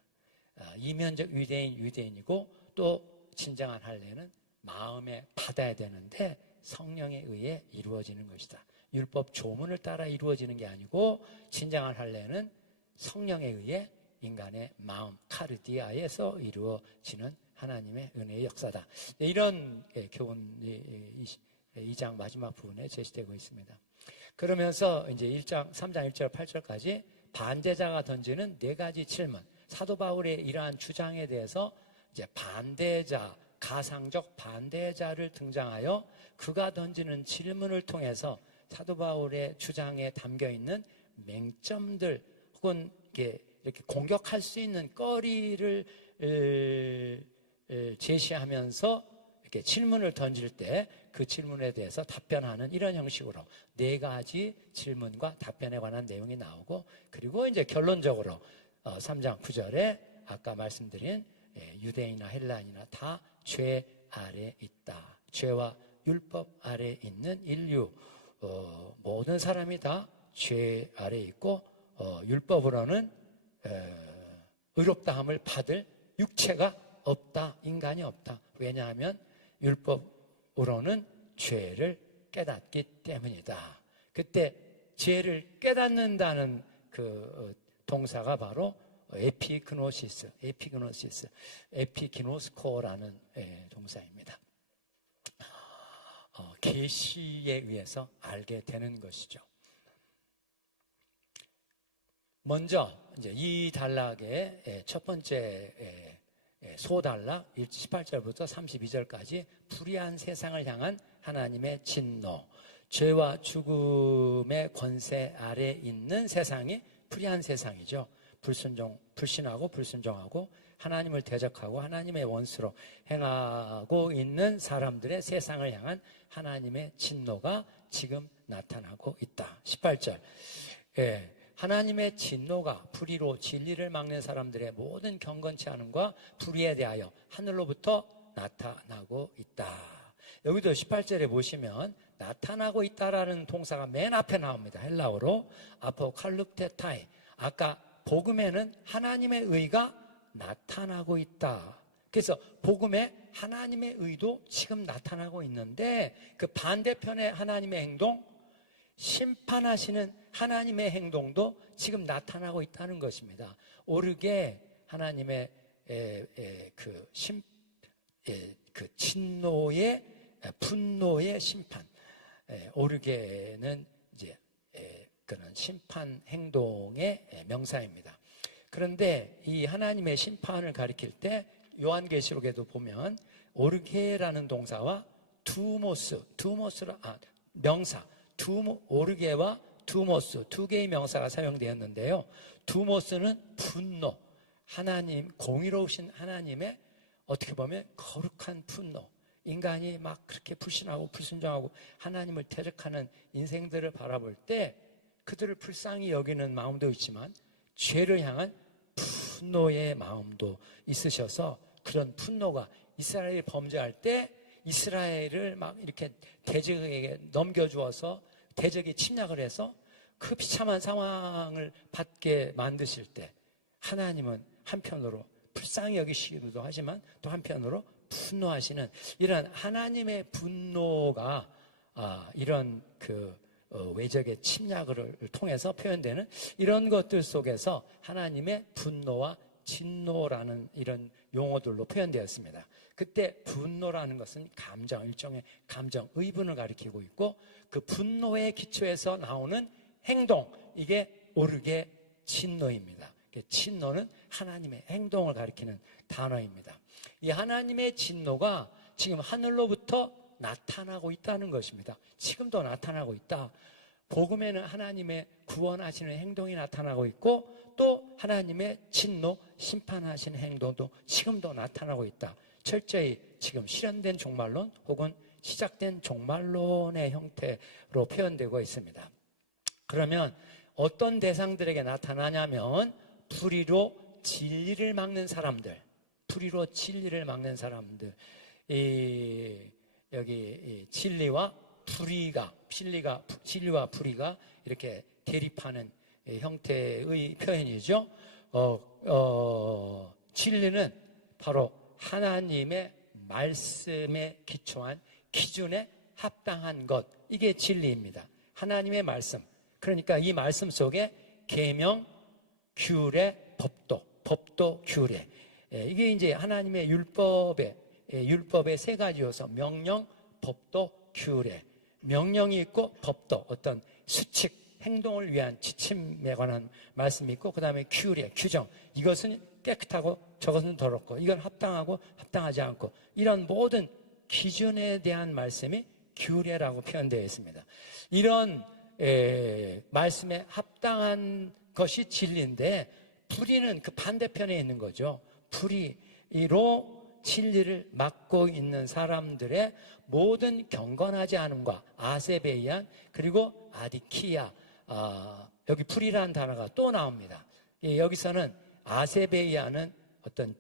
이면적 유대인이고 또 진정한 할례는 마음에 받아야 되는데 성령에 의해 이루어지는 것이다. 율법 조문을 따라 이루어지는 게 아니고 진정한 할례는 성령에 의해 인간의 마음 카르디아에서 이루어지는 하나님의 은혜의 역사다. 이런 교훈이 2장 마지막 부분에 제시되고 있습니다. 그러면서 이제 3장 1절 8절까지 반대자가 던지는 4가지 질문 사도 바울의 이러한 주장에 대해서 이제 반대자, 가상적 반대자를 등장하여 그가 던지는 질문을 통해서 사도 바울의 주장에 담겨 있는 맹점들 혹은 이렇게 공격할 수 있는 거리를 제시하면서 이렇게 질문을 던질 때 그 질문에 대해서 답변하는 이런 형식으로 4가지 질문과 답변에 관한 내용이 나오고 그리고 이제 결론적으로 3장 9절에 아까 말씀드린 유대인이나 헬라인이나 다 죄 아래 있다. 죄와 율법 아래 있는 인류 모든 사람이 다 죄 아래 있고 율법으로는 의롭다함을 받을 육체가 없다. 인간이 없다. 왜냐하면 율법으로는 죄를 깨닫기 때문이다. 그때 죄를 깨닫는다는 그 동사가 바로 에피기노스코라는 동사입니다. 계시에 의해서 알게 되는 것이죠. 먼저 이제 이 단락의 첫 번째 소단락 18절부터 32절까지 불의한 세상을 향한 하나님의 진노, 죄와 죽음의 권세 아래 있는 세상이 불의한 세상이죠. 불신하고 불순종하고 하나님을 대적하고 하나님의 원수로 행하고 있는 사람들의 세상을 향한 하나님의 진노가 지금 나타나고 있다. 18절. 하나님의 진노가 불의로 진리를 막는 사람들의 모든 경건치 않음과 불의에 대하여 하늘로부터 나타나고 있다. 여기도 18절에 보시면 나타나고 있다라는 동사가 맨 앞에 나옵니다. 헬라어로 아포칼립테타이. 아까 복음에는 하나님의 의가 나타나고 있다. 그래서 복음에 하나님의 의도 지금 나타나고 있는데 그 반대편의 하나님의 행동, 심판하시는 하나님의 행동도 지금 나타나고 있다는 것입니다. 오르게 하나님의 그 진노의 분노의 심판, 오르게는 이제 그런 심판 행동의 명사입니다. 그런데 이 하나님의 심판을 가리킬 때 요한계시록에도 보면 오르게라는 동사와 명사 오르게와 두모스 두 개의 명사가 사용되었는데요. 두모스는 분노, 하나님 공의로우신 하나님의 어떻게 보면 거룩한 분노, 인간이 막 그렇게 불신하고 불순종하고 하나님을 대적하는 인생들을 바라볼 때 그들을 불쌍히 여기는 마음도 있지만 죄를 향한 분노의 마음도 있으셔서 그런 분노가 이스라엘이 범죄할 때 이스라엘을 막 이렇게 대적에게 넘겨주어서 대적이 침략을 해서 그 비참한 상황을 받게 만드실 때 하나님은 한편으로 불쌍히 여기시기도 하지만 또 한편으로 분노하시는 이런 하나님의 분노가 이런 외적의 침략을 통해서 표현되는 이런 것들 속에서 하나님의 분노와 진노라는 이런 용어들로 표현되었습니다. 그때 분노라는 것은 감정, 일종의 감정, 의분을 가리키고 있고 그 분노의 기초에서 나오는 행동, 이게 오르게 진노입니다. 진노는 하나님의 행동을 가리키는 단어입니다. 이 하나님의 진노가 지금 하늘로부터 나타나고 있다는 것입니다. 지금도 나타나고 있다. 복음에는 하나님의 구원하시는 행동이 나타나고 있고 또 하나님의 진노, 심판하시는 행동도 지금도 나타나고 있다. 철저히 지금 실현된 종말론 혹은 시작된 종말론의 형태로 표현되고 있습니다. 그러면 어떤 대상들에게 나타나냐면 불의로 진리를 막는 사람들, 불의로 진리를 막는 사람들, 여기 진리와 불의가 이렇게 대립하는 형태의 표현이죠. 진리는 바로 하나님의 말씀에 기초한 기준에 합당한 것, 이게 진리입니다. 하나님의 말씀, 그러니까 이 말씀 속에 계명, 규례, 법도, 규례, 이게 이제 하나님의 율법의 세 가지여서 명령, 법도, 규례. 명령이 있고 법도, 어떤 수칙, 행동을 위한 지침에 관한 말씀이 있고 그 다음에 규례, 규정, 이것은 깨끗하고 저것은 더럽고 이건 합당하고 합당하지 않고 이런 모든 기준에 대한 말씀이 규례라고 표현되어 있습니다. 이런 말씀에 합당한 것이 진리인데 불의는 그 반대편에 있는 거죠. 불의로 진리를 막고 있는 사람들의 모든 경건하지 않음과 아세베이안 그리고 아디키야, 여기 불의라는 단어가 또 나옵니다. 여기서는 아세베이아는 어떤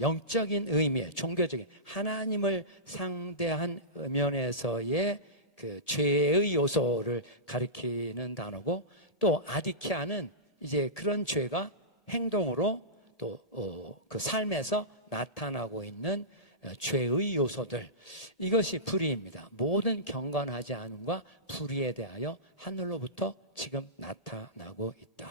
영적인 의미의 종교적인 하나님을 상대한 면에서의 그 죄의 요소를 가리키는 단어고, 또 아디키아는 이제 그런 죄가 행동으로 또 그 삶에서 나타나고 있는 죄의 요소들, 이것이 불의입니다. 모든 경건하지 않음과 불의에 대하여 하늘로부터 지금 나타나고 있다.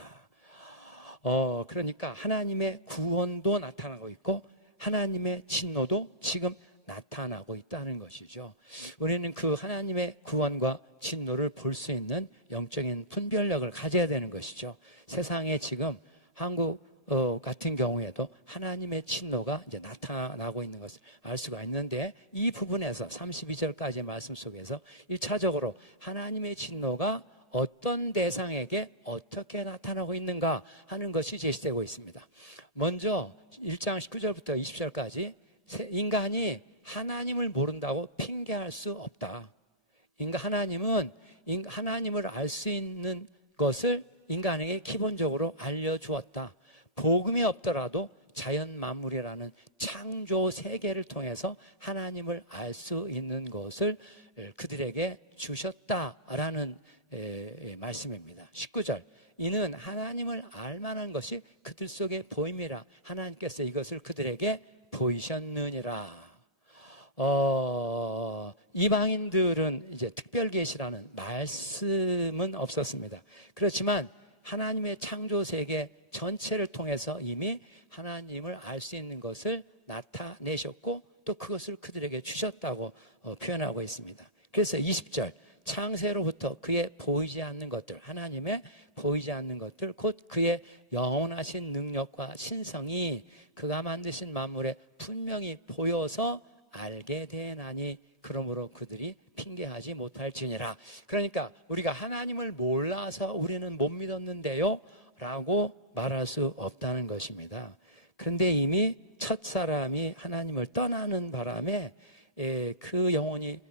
그러니까 하나님의 구원도 나타나고 있고 하나님의 진노도 지금 나타나고 있다는 것이죠. 우리는 그 하나님의 구원과 진노를 볼 수 있는 영적인 분별력을 가져야 되는 것이죠. 세상에 지금 한국 같은 경우에도 하나님의 진노가 이제 나타나고 있는 것을 알 수가 있는데, 이 부분에서 32절까지의 말씀 속에서 1차적으로 하나님의 진노가 어떤 대상에게 어떻게 나타나고 있는가 하는 것이 제시되고 있습니다. 먼저 1장 19절부터 20절까지 인간이 하나님을 모른다고 핑계할 수 없다. 하나님을 알 수 있는 것을 인간에게 기본적으로 알려주었다. 복음이 없더라도 자연 만물이라는 창조 세계를 통해서 하나님을 알 수 있는 것을 그들에게 주셨다라는 말씀입니다. 19절, 이는 하나님을 알만한 것이 그들 속에 보임이라 하나님께서 이것을 그들에게 보이셨느니라. 이방인들은 이제 특별 계시라는 말씀은 없었습니다. 그렇지만 하나님의 창조 세계 전체를 통해서 이미 하나님을 알 수 있는 것을 나타내셨고 또 그것을 그들에게 주셨다고 표현하고 있습니다. 그래서 20절, 창세로부터 그의 보이지 않는 것들, 하나님의 보이지 않는 것들, 곧 그의 영원하신 능력과 신성이 그가 만드신 만물에 분명히 보여서 알게 되나니 그러므로 그들이 핑계하지 못할지니라. 그러니까 우리가 하나님을 몰라서 우리는 못 믿었는데요 라고 말할 수 없다는 것입니다. 그런데 이미 첫 사람이 하나님을 떠나는 바람에 그 영혼이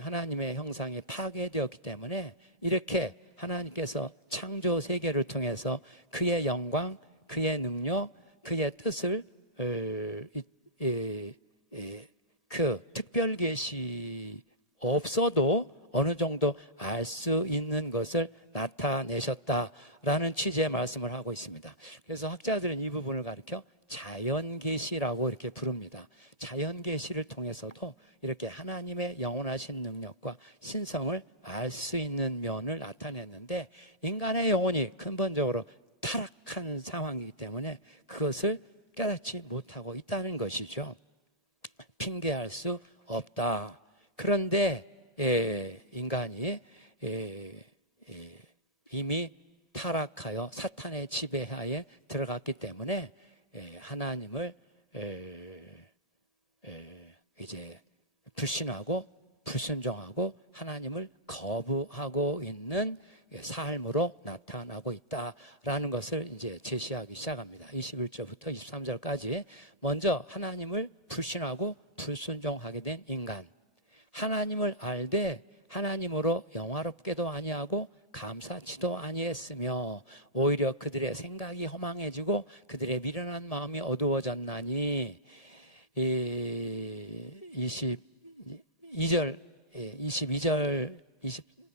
하나님의 형상에 파괴되었기 때문에 이렇게 하나님께서 창조 세계를 통해서 그의 영광, 그의 능력, 그의 뜻을 그 특별 계시 없어도 어느 정도 알 수 있는 것을 나타내셨다라는 취지의 말씀을 하고 있습니다. 그래서 학자들은 이 부분을 가리켜 자연 계시라고 이렇게 부릅니다. 자연 계시를 통해서도 이렇게 하나님의 영원하신 능력과 신성을 알 수 있는 면을 나타냈는데, 인간의 영혼이 근본적으로 타락한 상황이기 때문에 그것을 깨닫지 못하고 있다는 것이죠. 핑계할 수 없다. 그런데 인간이 이미 타락하여 사탄의 지배하에 들어갔기 때문에 하나님을 이제 불신하고 불순종하고 하나님을 거부하고 있는 삶으로 나타나고 있다라는 것을 이제 제시하기 시작합니다. 21절부터 23절까지 먼저 하나님을 불신하고 불순종하게 된 인간, 하나님을 알되 하나님으로 영화롭게도 아니하고 감사치도 아니했으며 오히려 그들의 생각이 허망해지고 그들의 미련한 마음이 어두워졌나니. 22절,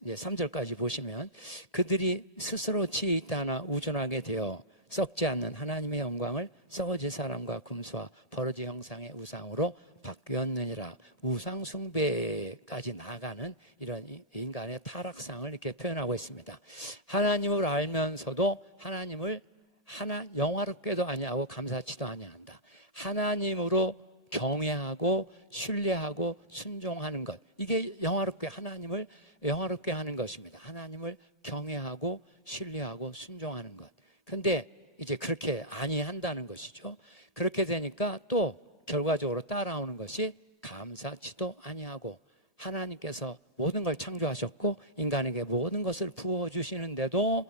23절까지 보시면 그들이 스스로 지혜 있다 하나 우존하게 되어 썩지 않는 하나님의 영광을 썩어질 사람과 금수와 버러지 형상의 우상으로 바뀌었느니라. 우상 숭배까지 나아가는 이런 인간의 타락상을 이렇게 표현하고 있습니다. 하나님을 알면서도 하나님을 영화롭게도 아니하고 감사치도 아니한다. 하나님으로 경외하고 신뢰하고 순종하는 것, 이게 하나님을 영화롭게 하는 것입니다. 하나님을 경외하고 신뢰하고 순종하는 것. 근데 이제 그렇게 아니한다는 것이죠. 그렇게 되니까 또 결과적으로 따라오는 것이 감사치도 아니하고, 하나님께서 모든 걸 창조하셨고 인간에게 모든 것을 부어주시는데도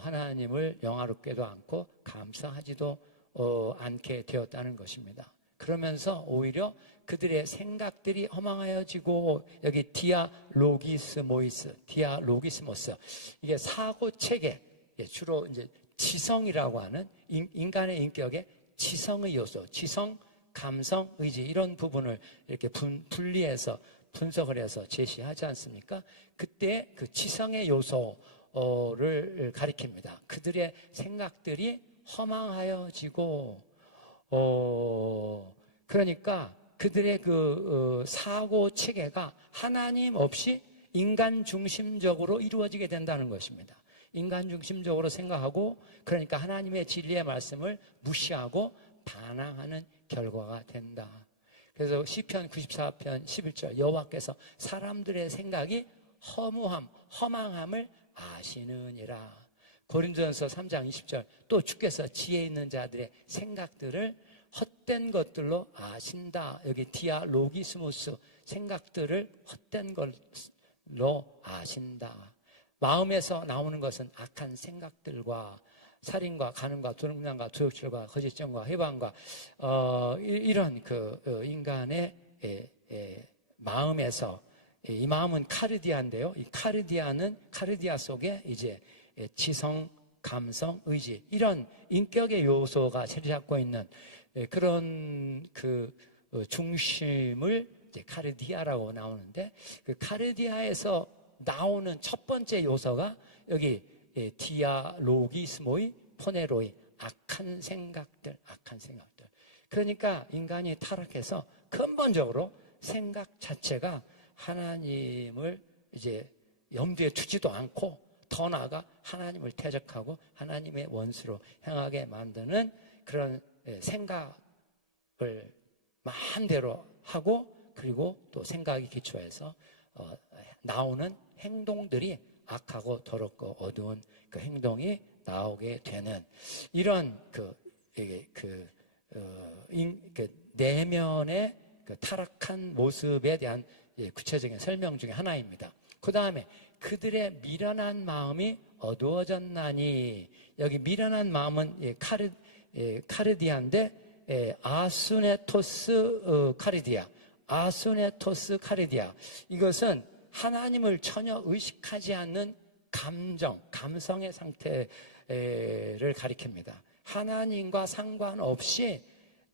하나님을 영화롭게도 않고 감사하지도 않게 되었다는 것입니다. 그러면서 오히려 그들의 생각들이 허망하여지고, 여기 디아로기스모스, 이게 사고 체계, 주로 이제 지성이라고 하는 인간의 인격의 지성의 요소, 지성, 감성, 의지, 이런 부분을 이렇게 분리해서 분석을 해서 제시하지 않습니까? 그때 그 지성의 요소를 가리킵니다. 그들의 생각들이 허망하여지고, 그러니까 그들의 그 사고 체계가 하나님 없이 인간 중심적으로 이루어지게 된다는 것입니다. 인간 중심적으로 생각하고, 그러니까 하나님의 진리의 말씀을 무시하고 반항하는 결과가 된다. 그래서 시편 94편 11절 여호와께서 사람들의 생각이 허망함을 아시느니라. 고린도전서 3장 20절 또 주께서 지혜 있는 자들의 생각들을 헛된 것들로 아신다. 여기 디아로기스무스, 생각들을 헛된 걸로 아신다. 마음에서 나오는 것은 악한 생각들과 살인과 간음과 도둑놈과 도둑질과 거짓증과 해방과 이런 그 인간의 마음에서, 이 마음은 카르디아인데요. 이 카르디아 속에 이제 지성, 감성, 의지, 이런 인격의 요소가 자리 잡고 있는 그런 그 중심을 이제 카르디아라고 나오는데, 그 카르디아에서 나오는 첫 번째 요소가 여기 디아로기스모이 포네로이, 악한 생각들. 그러니까 인간이 타락해서 근본적으로 생각 자체가 하나님을 이제 염두에 두지도 않고, 더 나아가 하나님을 대적하고 하나님의 원수로 행하게 만드는 그런 생각을 마음대로 하고, 그리고 또 생각이 기초해서 나오는 행동들이 악하고 더럽고 어두운 그 행동이 나오게 되는 이런 그 내면의 그 타락한 모습에 대한 구체적인 설명 중에 하나입니다. 그 다음에 그들의 미련한 마음이 어두워졌나니, 여기 미련한 마음은 카르디아인데 아수네토스 카르디아. 이것은 하나님을 전혀 의식하지 않는 감성의 상태를 가리킵니다. 하나님과 상관없이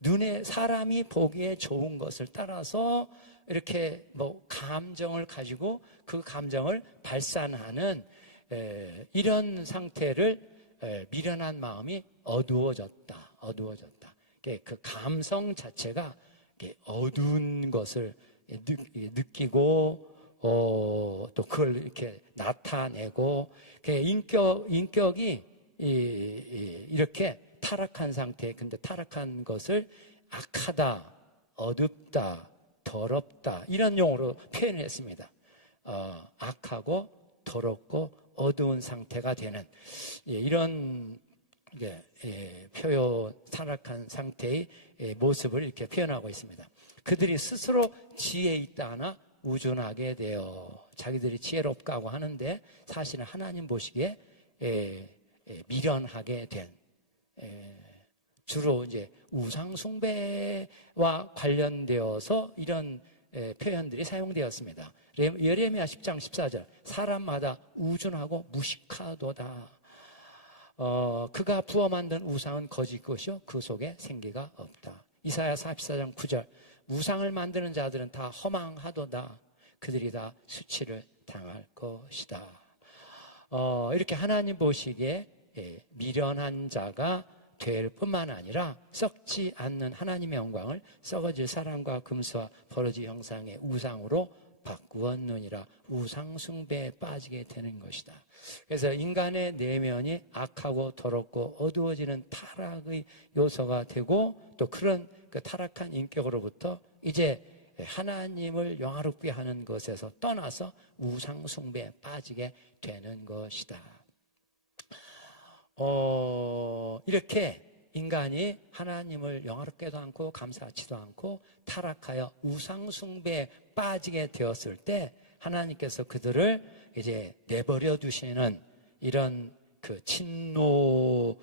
눈에 사람이 보기에 좋은 것을 따라서 이렇게 뭐 감정을 가지고 그 감정을 발산하는 이런 상태를 미련한 마음이 어두워졌다. 그 감성 자체가 어두운 것을 느끼고 또 그걸 이렇게 나타내고, 인격이 이렇게 타락한 상태. 근데 타락한 것을 악하다, 어둡다, 더럽다, 이런 용어로 표현을 했습니다. 악하고 더럽고 어두운 상태가 되는 이런 표현, 타락한 상태의 모습을 이렇게 표현하고 있습니다. 그들이 스스로 지혜 있다 하나 우둔하게 되어, 자기들이 지혜롭다고 하는데 사실은 하나님 보시기에 미련하게 된, 주로 이제 우상숭배와 관련되어서 이런 표현들이 사용되었습니다. 예레미야 10장 14절 사람마다 우둔하고 무식하도다. 그가 부어 만든 우상은 거짓 것이요 그 속에 생기가 없다. 이사야 44장 9절 우상을 만드는 자들은 다 허망하도다. 그들이 다 수치를 당할 것이다. 이렇게 하나님 보시기에 미련한 자가 될 뿐만 아니라 썩지 않는 하나님의 영광을 썩어질 사람과 금수와 버러지 형상의 우상으로 바꾸었느니라. 우상 숭배에 빠지게 되는 것이다. 그래서 인간의 내면이 악하고 더럽고 어두워지는 타락의 요소가 되고, 또 그런 그 타락한 인격으로부터 이제 하나님을 영화롭게 하는 것에서 떠나서 우상 숭배에 빠지게 되는 것이다. 이렇게 인간이 하나님을 영화롭게도 않고 감사하지도 않고 타락하여 우상 숭배에 빠지게 되었을 때 하나님께서 그들을 이제 내버려 두시는 이런 그 진노의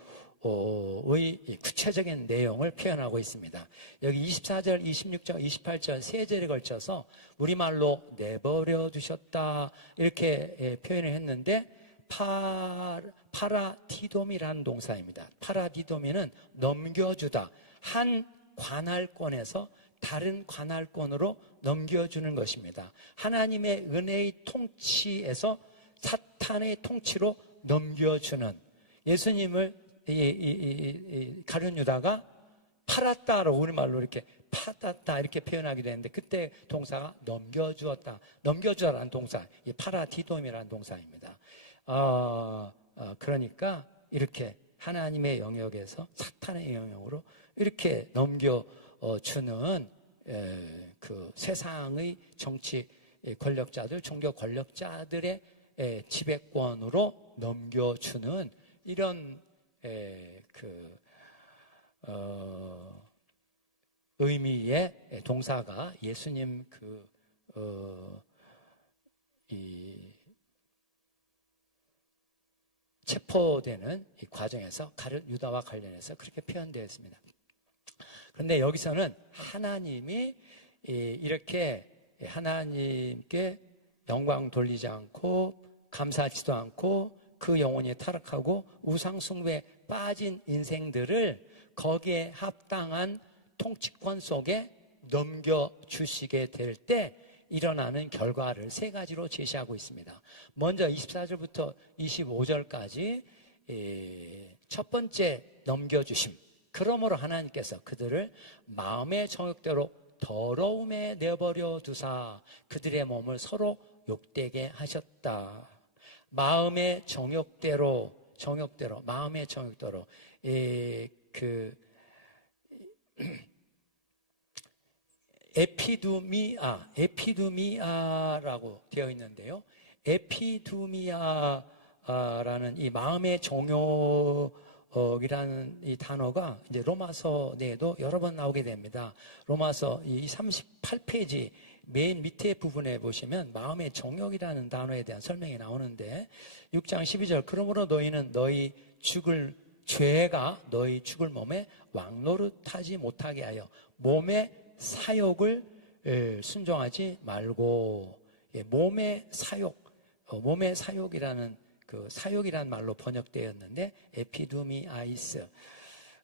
구체적인 내용을 표현하고 있습니다. 여기 24절, 26절, 28절 세 절에 걸쳐서 우리말로 내버려 두셨다 이렇게 표현을 했는데, 파라디돔이라는 동사입니다. 파라디돔이는 넘겨주다. 한 관할권에서 다른 관할권으로 넘겨주는 것입니다. 하나님의 은혜의 통치에서 사탄의 통치로 넘겨주는, 예수님을 가룟 유다가 팔았다로 우리말로 이렇게 팔았다 이렇게 표현하기도 했는데, 그때 동사가 넘겨주었다, 넘겨주다라는 동사, 이 파라디돔이라는 동사입니다. 그러니까 이렇게 하나님의 영역에서 사탄의 영역으로 이렇게 넘겨주는 그 세상의 정치 권력자들, 종교 권력자들의 지배권으로 넘겨주는 이런 의미의 동사가 예수님 체포되는 이 과정에서 가룟 유다와 관련해서 그렇게 표현되어 있습니다. 그런데 여기서는 하나님이 이렇게 하나님께 영광 돌리지 않고 감사하지도 않고 그 영혼이 타락하고 우상숭배에 빠진 인생들을 거기에 합당한 통치권 속에 넘겨주시게 될 때 일어나는 결과를 세 가지로 제시하고 있습니다. 먼저 24절부터 25절까지 첫 번째 넘겨주심. 그러므로 하나님께서 그들을 마음의 정욕대로 더러움에 내버려 두사 그들의 몸을 서로 욕되게 하셨다. 마음의 정욕대로, 마음의 정욕대로, 에피두미아라고 되어 있는데요. 에피두미아라는 이 마음의 정욕이라는 이 단어가 이제 로마서 내에도 여러 번 나오게 됩니다. 로마서 이 38페이지 맨 밑에 부분에 보시면 마음의 정욕이라는 단어에 대한 설명이 나오는데 6장 12절 그러므로 너희는 너희 죽을 죄가 너희 죽을 몸에 왕노릇하지 못하게 하여 몸의 사욕을 순종하지 말고, 몸의 사욕, 몸의 사욕이라는 그 사욕이라는 말로 번역되었는데 에피두미아이스.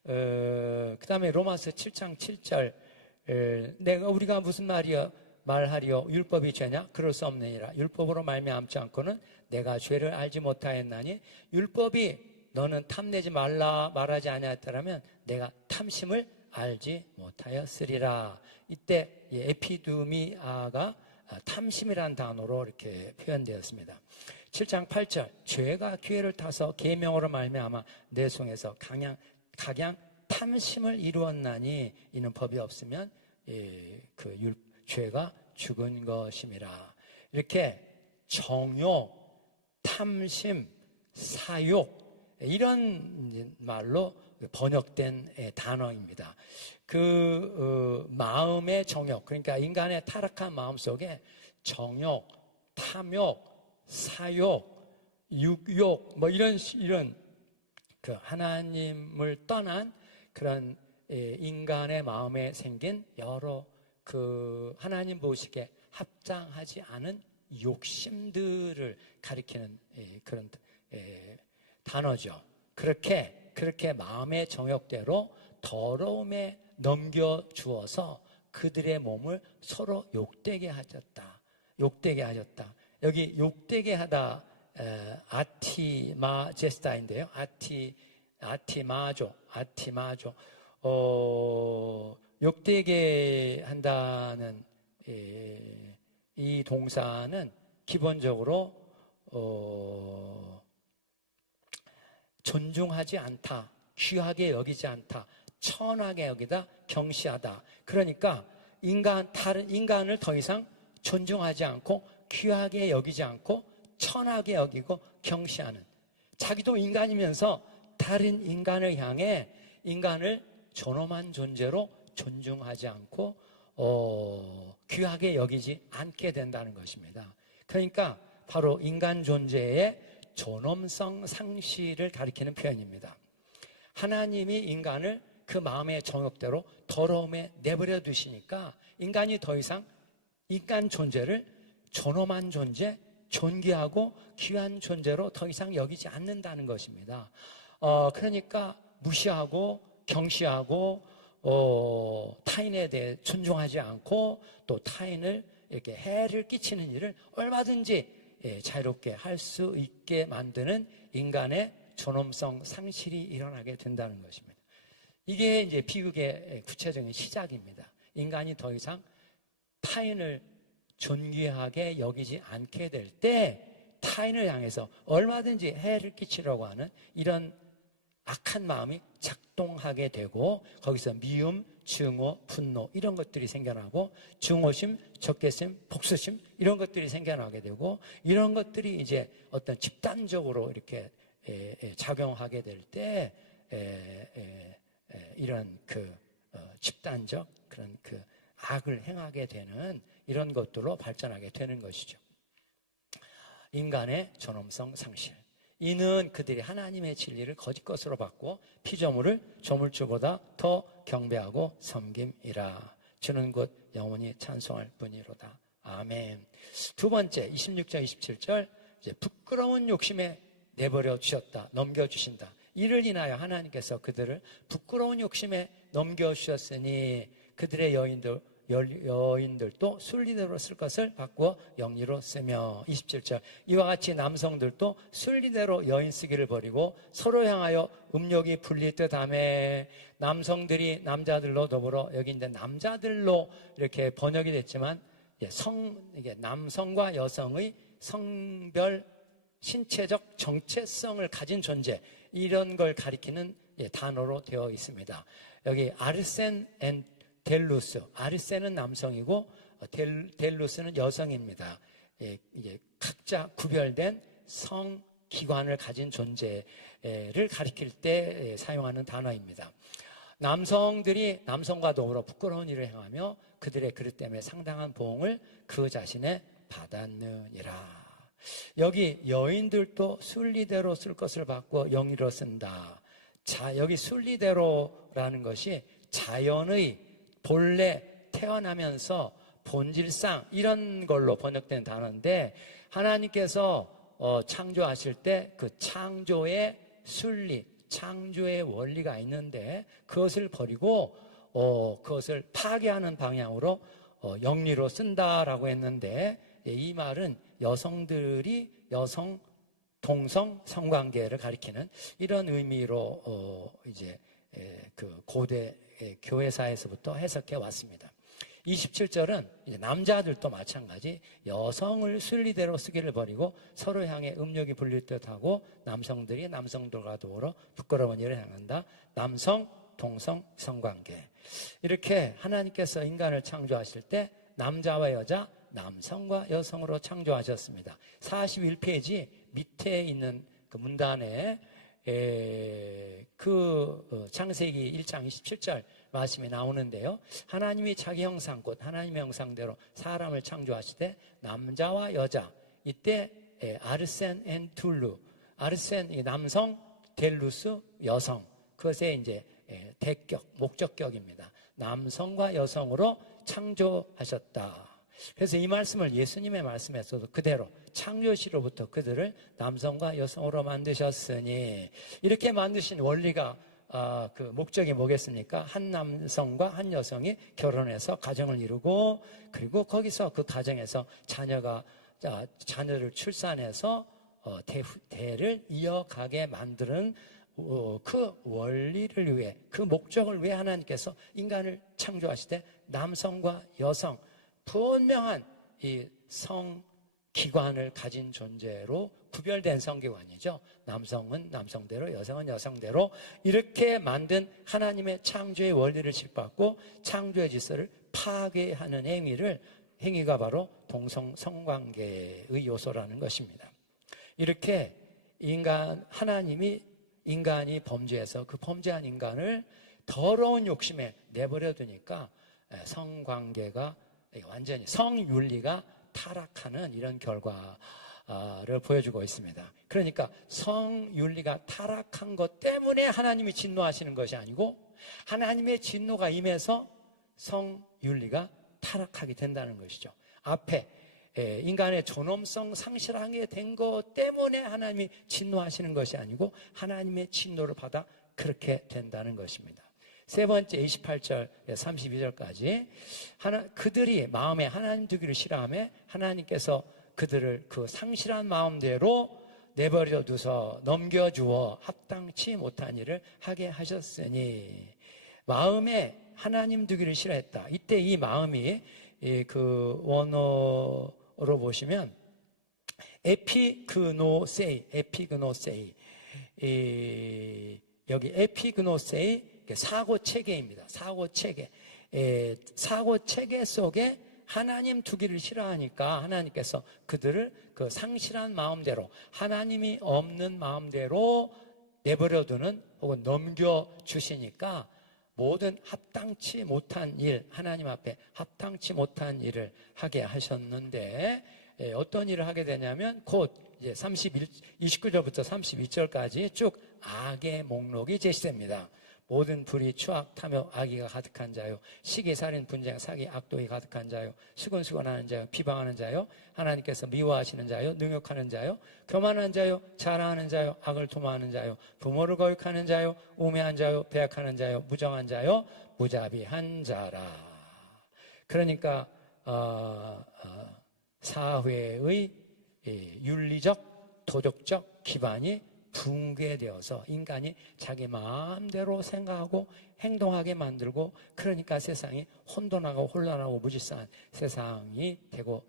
그 다음에 로마서 7장 7절 우리가 무슨 말하리요 율법이 죄냐? 그럴 수 없느니라. 율법으로 말미암지 않고는 내가 죄를 알지 못하였나니 율법이 너는 탐내지 말하지 아니하였더라면 내가 탐심을 알지 못하였으리라. 이때 에피두미아가 탐심이라는 단어로 이렇게 표현되었습니다. 7장 8절 죄가 기회를 타서 계명으로 말미암아 내 속에서 각양 탐심을 이루었나니 이는 법이 없으면 죄가 죽은 것임이라. 이렇게 정욕, 탐심, 사욕 이런 말로 번역된 단어입니다. 마음의 정욕, 그러니까 인간의 타락한 마음 속에 정욕, 탐욕, 사욕, 육욕, 이런 그 하나님을 떠난 그런 인간의 마음에 생긴 여러 그 하나님 보시기에 합당하지 않은 욕심들을 가리키는 그런 단어죠. 그렇게 마음의 정욕대로 더러움에 넘겨주어서 그들의 몸을 서로 욕되게 하셨다. 여기 욕되게 하다 아티마제스타인데요. 아티마조. 욕되게 한다는 이 동사는 기본적으로 존중하지 않다, 귀하게 여기지 않다, 천하게 여기다, 경시하다. 그러니까 다른 인간을 더 이상 존중하지 않고 귀하게 여기지 않고 천하게 여기고 경시하는, 자기도 인간이면서 다른 인간을 향해 인간을 존엄한 존재로 존중하지 않고 귀하게 여기지 않게 된다는 것입니다. 그러니까 바로 인간 존재의 존엄성 상실을 가리키는 표현입니다. 하나님이 인간을 그 마음의 정욕대로 더러움에 내버려 두시니까 인간이 더 이상 인간 존재를 존엄한 존재, 존귀하고 귀한 존재로 더 이상 여기지 않는다는 것입니다. 그러니까 무시하고 경시하고 타인에 대해 존중하지 않고 또 타인을 이렇게 해를 끼치는 일을 얼마든지 자유롭게 할 수 있게 만드는 인간의 존엄성 상실이 일어나게 된다는 것입니다. 이게 이제 비극의 구체적인 시작입니다. 인간이 더 이상 타인을 존귀하게 여기지 않게 될 때 타인을 향해서 얼마든지 해를 끼치려고 하는 이런 악한 마음이 작동하게 되고 거기서 미움, 증오, 분노 이런 것들이 생겨나고 중오심, 적개심, 복수심 이런 것들이 생겨나게 되고 이런 것들이 이제 어떤 집단적으로 이렇게 작용하게 될 때 이런 집단적 그런 악을 행하게 되는 이런 것들로 발전하게 되는 것이죠. 인간의 존엄성 상실. 이는 그들이 하나님의 진리를 거짓 것으로 받고 피조물을 조물주보다 더 경배하고 섬김이라. 주는 곧 영원히 찬송할 뿐이로다. 아멘. 두 번째 26절 27절 이제 부끄러운 욕심에 내버려 주셨다. 넘겨주신다. 이를 인하여 하나님께서 그들을 부끄러운 욕심에 넘겨주셨으니 그들의 여인들도 순리대로 쓸 것을 바꾸어 영리로 쓰며. 27절 이와 같이 남성들도 순리대로 여인 쓰기를 버리고 서로 향하여 음욕이 불릴 듯하며. 남성들이 남자들로 더불어 여기 이제 남자들로 이렇게 번역이 됐지만 이게 남성과 여성의 성별 신체적 정체성을 가진 존재 이런 걸 가리키는 단어로 되어 있습니다. 여기 아르센 앤 델루스, 아르센은 남성이고 델루스는 여성입니다. 이게 각자 구별된 성기관을 가진 존재를 가리킬 때 사용하는 단어입니다. 남성들이 남성과 더불어 부끄러운 일을 행하며 그들의 그릇 때문에 상당한 보응을 그 자신에 받았느니라. 여기 여인들도 순리대로 쓸 것을 바꾸어 영리로 쓴다. 자, 여기 순리대로라는 것이 자연의 본래 태어나면서 본질상 이런 걸로 번역된 단어인데 하나님께서 창조하실 때 그 창조의 순리, 창조의 원리가 있는데 그것을 버리고 그것을 파괴하는 방향으로 영리로 쓴다라고 했는데 이 말은 여성들이 여성 동성 성관계를 가리키는 이런 의미로 이제 그 고대 교회사에서부터 해석해 왔습니다. 27절은 이제 남자들도 마찬가지 여성을 순리대로 쓰기를 버리고 서로 향해 음욕이 불릴 듯하고 남성들이 남성들과 더불어 부끄러운 일을 행한다. 남성, 동성 성관계. 이렇게 하나님께서 인간을 창조하실 때 남자와 여자, 남성과 여성으로 창조하셨습니다. 41페이지 밑에 있는 그 문단에 창세기 1장 27절 말씀이 나오는데요. 하나님이 자기 형상 곧 하나님의 형상대로 사람을 창조하시되 남자와 여자 이때 아르센 앤 툴루 아르센 남성 델루스 여성 그것의 이제 대격 목적격입니다. 남성과 여성으로 창조하셨다. 그래서 이 말씀을 예수님의 말씀에서도 그대로 창조시로부터 그들을 남성과 여성으로 만드셨으니 이렇게 만드신 원리가 그 목적이 뭐겠습니까? 한 남성과 한 여성이 결혼해서 가정을 이루고 그리고 거기서 그 가정에서 자녀를 출산해서 대를 이어가게 만드는 그 원리를 위해 그 목적을 위해 하나님께서 인간을 창조하시되 남성과 여성 분명한 이 성기관을 가진 존재로 구별된 성기관이죠. 남성은 남성대로 여성은 여성대로 이렇게 만든 하나님의 창조의 원리를 짓밟고 창조의 질서를 파괴하는 행위가 바로 동성 성관계의 요소라는 것입니다. 이렇게 하나님이 인간이 범죄해서 그 범죄한 인간을 더러운 욕심에 내버려 두니까 성관계가 완전히 성윤리가 타락하는 이런 결과를 보여주고 있습니다. 그러니까 성윤리가 타락한 것 때문에 하나님이 진노하시는 것이 아니고 하나님의 진노가 임해서 성윤리가 타락하게 된다는 것이죠. 앞에 인간의 존엄성 상실하게 된 것 때문에 하나님이 진노하시는 것이 아니고 하나님의 진노를 받아 그렇게 된다는 것입니다. 세 번째 28절 32절까지 그들이 마음에 하나님 두기를 싫어하며 하나님께서 그들을 그 상실한 마음대로 내버려 두서 넘겨주어 합당치 못한 일을 하게 하셨으니. 마음에 하나님 두기를 싫어했다. 이때 이 마음이 그 원어로 보시면 에피그노세이, 여기 에피그노세이 사고 체계입니다. 사고 체계. 사고 체계 속에 하나님 두기를 싫어하니까 하나님께서 그들을 그 상실한 마음대로, 하나님이 없는 마음대로 내버려두는 혹은 넘겨주시니까 모든 합당치 못한 일, 하나님 앞에 합당치 못한 일을 하게 하셨는데, 어떤 일을 하게 되냐면 곧 이제 29절부터 32절까지 쭉 악의 목록이 제시됩니다. 모든 불의, 추악, 탐욕, 악의가 가득한 자요, 시기, 살인, 분쟁, 사기, 악독이 가득한 자요, 수근수근하는 자요, 비방하는 자요, 하나님께서 미워하시는 자요, 능욕하는 자요, 교만한 자요, 자랑하는 자요, 악을 도모하는 자요, 부모를 거역하는 자요, 우매한 자요, 배약하는 자요, 무정한 자요, 무자비한 자라. 그러니까 사회의 윤리적, 도덕적 기반이 붕괴되어서 인간이 자기 마음대로 생각하고 행동하게 만들고, 그러니까 세상이 혼돈하고 혼란하고 무질서한 세상이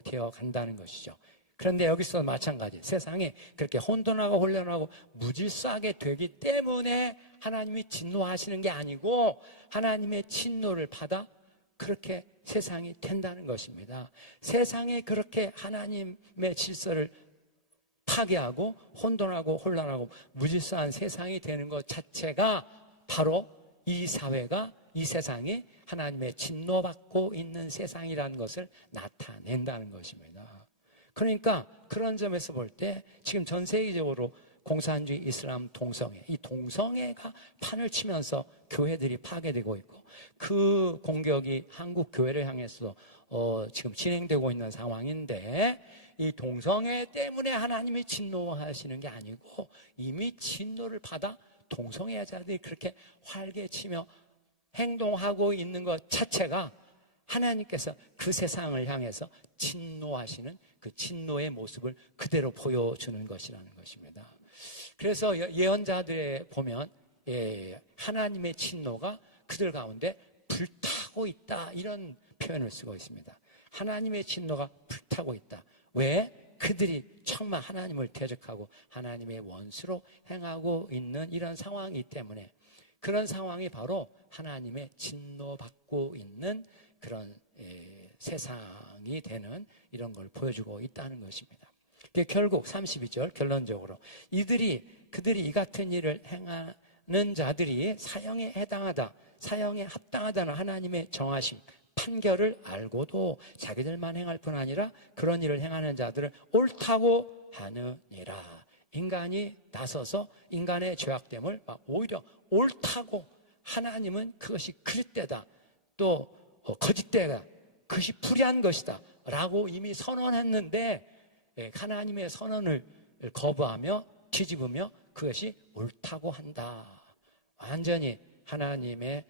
되어 간다는 것이죠. 그런데 여기서 마찬가지, 세상이 그렇게 혼돈하고 혼란하고 무질서하게 되기 때문에 하나님이 진노하시는 게 아니고 하나님의 진노를 받아 그렇게 세상이 된다는 것입니다. 세상에 그렇게 하나님의 질서를 파괴하고 혼돈하고 혼란하고 무질서한 세상이 되는 것 자체가 바로 이 사회가, 이 세상이 하나님의 진노받고 있는 세상이라는 것을 나타낸다는 것입니다. 그러니까 그런 점에서 볼 때 지금 전 세계적으로 공산주의 이슬람 동성애, 이 동성애가 판을 치면서 교회들이 파괴되고 있고, 그 공격이 한국 교회를 향해서 지금 진행되고 있는 상황인데, 이 동성애 때문에 하나님이 진노하시는 게 아니고 이미 진노를 받아 동성애자들이 그렇게 활개치며 행동하고 있는 것 자체가 하나님께서 그 세상을 향해서 진노하시는 그 진노의 모습을 그대로 보여주는 것이라는 것입니다. 그래서 예언자들에 보면 하나님의 진노가 그들 가운데 불타고 있다, 이런 표현을 쓰고 있습니다. 하나님의 진노가 불타고 있다. 왜? 그들이 정말 하나님을 대적하고 하나님의 원수로 행하고 있는 이런 상황이기 때문에, 그런 상황이 바로 하나님의 진노받고 있는 그런 세상이 되는 이런 걸 보여주고 있다는 것입니다. 결국 32절 결론적으로 그들이 이 같은 일을 행하는 자들이 사형에 해당하다, 사형에 합당하다는 하나님의 정하심, 판결을 알고도 자기들만 행할 뿐 아니라 그런 일을 행하는 자들을 옳다고 하느니라. 인간이 나서서 인간의 죄악됨을 오히려 옳다고, 하나님은 그것이 그릇되다, 또 거짓되다, 그것이 불의한 것이다 라고 이미 선언했는데, 하나님의 선언을 거부하며 뒤집으며 그것이 옳다고 한다. 완전히 하나님의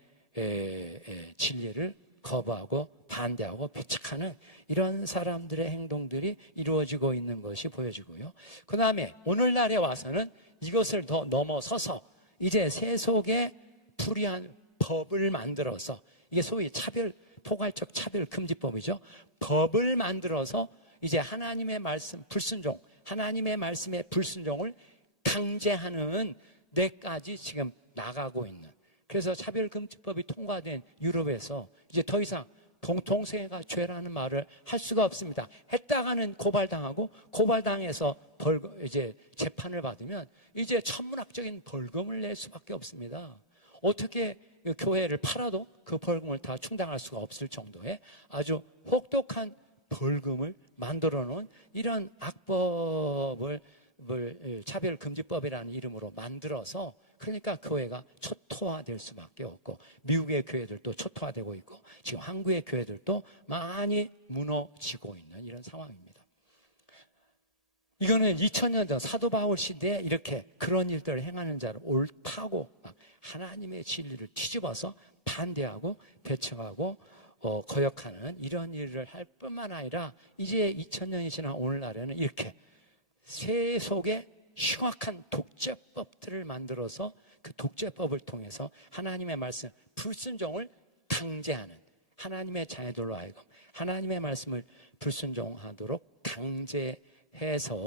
진리를 거부하고 반대하고 배척하는 이런 사람들의 행동들이 이루어지고 있는 것이 보여지고요. 그 다음에 오늘날에 와서는 이것을 더 넘어서서 이제 세속에 불의한 법을 만들어서, 이게 소위 포괄적 차별금지법이죠. 법을 만들어서 이제 하나님의 말씀 불순종, 하나님의 말씀의 불순종을 강제하는 데까지 지금 나가고 있는, 그래서 차별금지법이 통과된 유럽에서 이제 더 이상 동성애가 죄라는 말을 할 수가 없습니다. 했다가는 고발당하고, 고발당해서 이제 재판을 받으면 이제 천문학적인 벌금을 낼 수밖에 없습니다. 어떻게 교회를 팔아도 그 벌금을 다 충당할 수가 없을 정도의 아주 혹독한 벌금을 만들어 놓은 이런 악법을 차별금지법이라는 이름으로 만들어서, 그러니까 교회가 초토화될 수밖에 없고, 미국의 교회들도 초토화되고 있고, 지금 한국의 교회들도 많이 무너지고 있는 이런 상황입니다. 이거는 2000년 전 사도 바울 시대에 이렇게 그런 일들을 행하는 자를 옳다고 막 하나님의 진리를 뒤집어서 반대하고 배척하고 거역하는 이런 일을 할 뿐만 아니라 이제 2000년이 지난 오늘날에는 이렇게 새 속에 흉악한 독재법들을 만들어서 그 독재법을 통해서 하나님의 말씀 불순종을 강제하는, 하나님의 자녀들로 하여금 하나님의 말씀을 불순종하도록 강제해서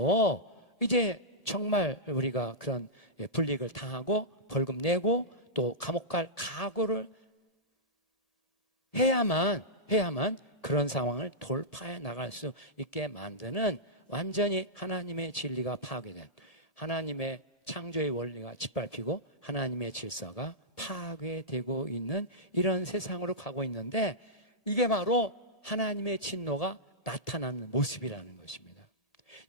이제 정말 우리가 그런 불이익을 당하고 벌금 내고 또 감옥 갈 각오를 해야만 그런 상황을 돌파해 나갈 수 있게 만드는, 완전히 하나님의 진리가 파괴된, 하나님의 창조의 원리가 짓밟히고 하나님의 질서가 파괴되고 있는 이런 세상으로 가고 있는데, 이게 바로 하나님의 진노가 나타나는 모습이라는 것입니다.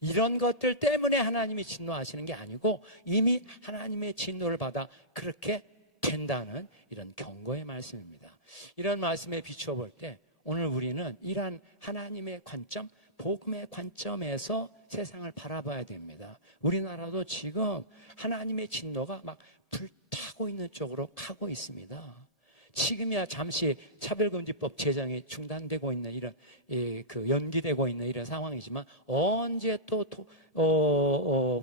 이런 것들 때문에 하나님이 진노하시는 게 아니고 이미 하나님의 진노를 받아 그렇게 된다는 이런 경고의 말씀입니다. 이런 말씀에 비추어 볼 때 오늘 우리는 이러한 하나님의 관점, 복음의 관점에서 세상을 바라봐야 됩니다. 우리나라도 지금 하나님의 진노가 막 불타고 있는 쪽으로 가고 있습니다. 지금이야 잠시 차별금지법 제정이 중단되고 있는 이런 연기되고 있는 이런 상황이지만, 언제 또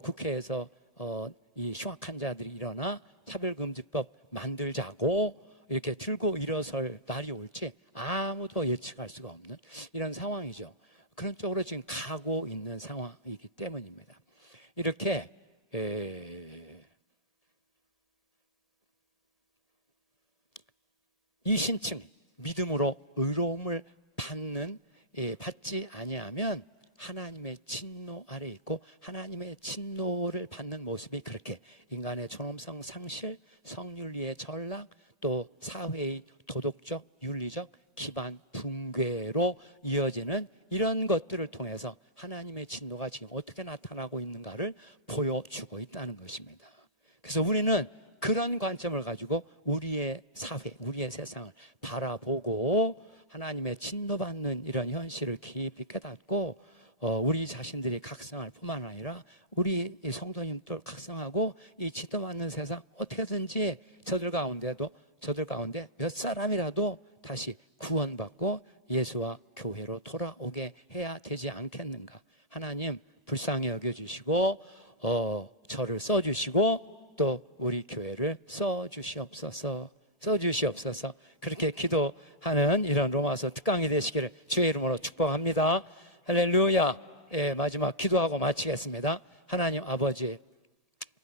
국회에서 이 흉악한 자들이 일어나 차별금지법 만들자고 이렇게 들고 일어설 날이 올지 아무도 예측할 수가 없는 이런 상황이죠. 그런 쪽으로 지금 가고 있는 상황이기 때문입니다. 이렇게 이 신층 믿음으로 의로움을 받지 아니하면 하나님의 진노 아래 있고, 하나님의 진노를 받는 모습이 그렇게 인간의 존엄성 상실, 성윤리의 전락, 또 사회의 도덕적, 윤리적 기반 붕괴로 이어지는 이런 것들을 통해서 하나님의 진노가 지금 어떻게 나타나고 있는가를 보여주고 있다는 것입니다. 그래서 우리는 그런 관점을 가지고 우리의 사회, 우리의 세상을 바라보고 하나님의 진노받는 이런 현실을 깊이 깨닫고 우리 자신들이 각성할 뿐만 아니라 우리 성도님들 각성하고 이 진노받는 세상 어떻게든지 저들 가운데 몇 사람이라도 다시 구원받고 예수와 교회로 돌아오게 해야 되지 않겠는가. 하나님 불쌍히 여겨주시고 저를 써주시고 또 우리 교회를 써주시옵소서. 그렇게 기도하는 이런 로마서 특강이 되시기를 주의 이름으로 축복합니다. 할렐루야. 마지막 기도하고 마치겠습니다. 하나님 아버지,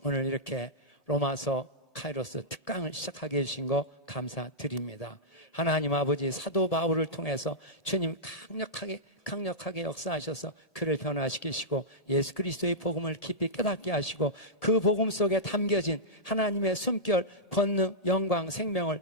오늘 이렇게 로마서 카이로스 특강을 시작하게 해주신 거 감사드립니다. 하나님 아버지, 사도 바울을 통해서 주님 강력하게 역사하셔서 그를 변화시키시고 예수 그리스도의 복음을 깊이 깨닫게 하시고 그 복음 속에 담겨진 하나님의 숨결, 권능, 영광, 생명을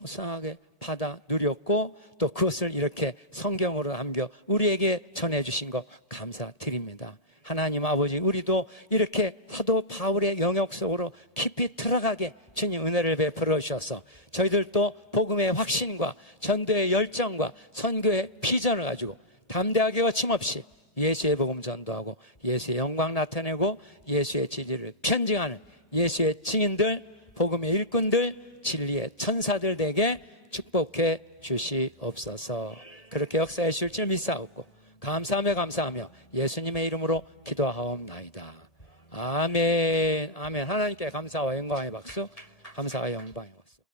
풍성하게 받아 누렸고 또 그것을 이렇게 성경으로 남겨 우리에게 전해주신 거 감사드립니다. 하나님 아버지, 우리도 이렇게 사도 바울의 영역 속으로 깊이 들어가게 주님 은혜를 베풀어 주셔서 저희들도 복음의 확신과 전도의 열정과 선교의 비전을 가지고 담대하게 거침없이 예수의 복음 전도하고 예수의 영광 나타내고 예수의 지지를 편증하는 예수의 증인들, 복음의 일꾼들, 진리의 천사들 되게 축복해 주시옵소서. 그렇게 역사해 주실 줄 믿사옵고 감사하며 예수님의 이름으로 기도하옵나이다. 아멘. 하나님께 감사와 영광의 박수, 감사와 영광.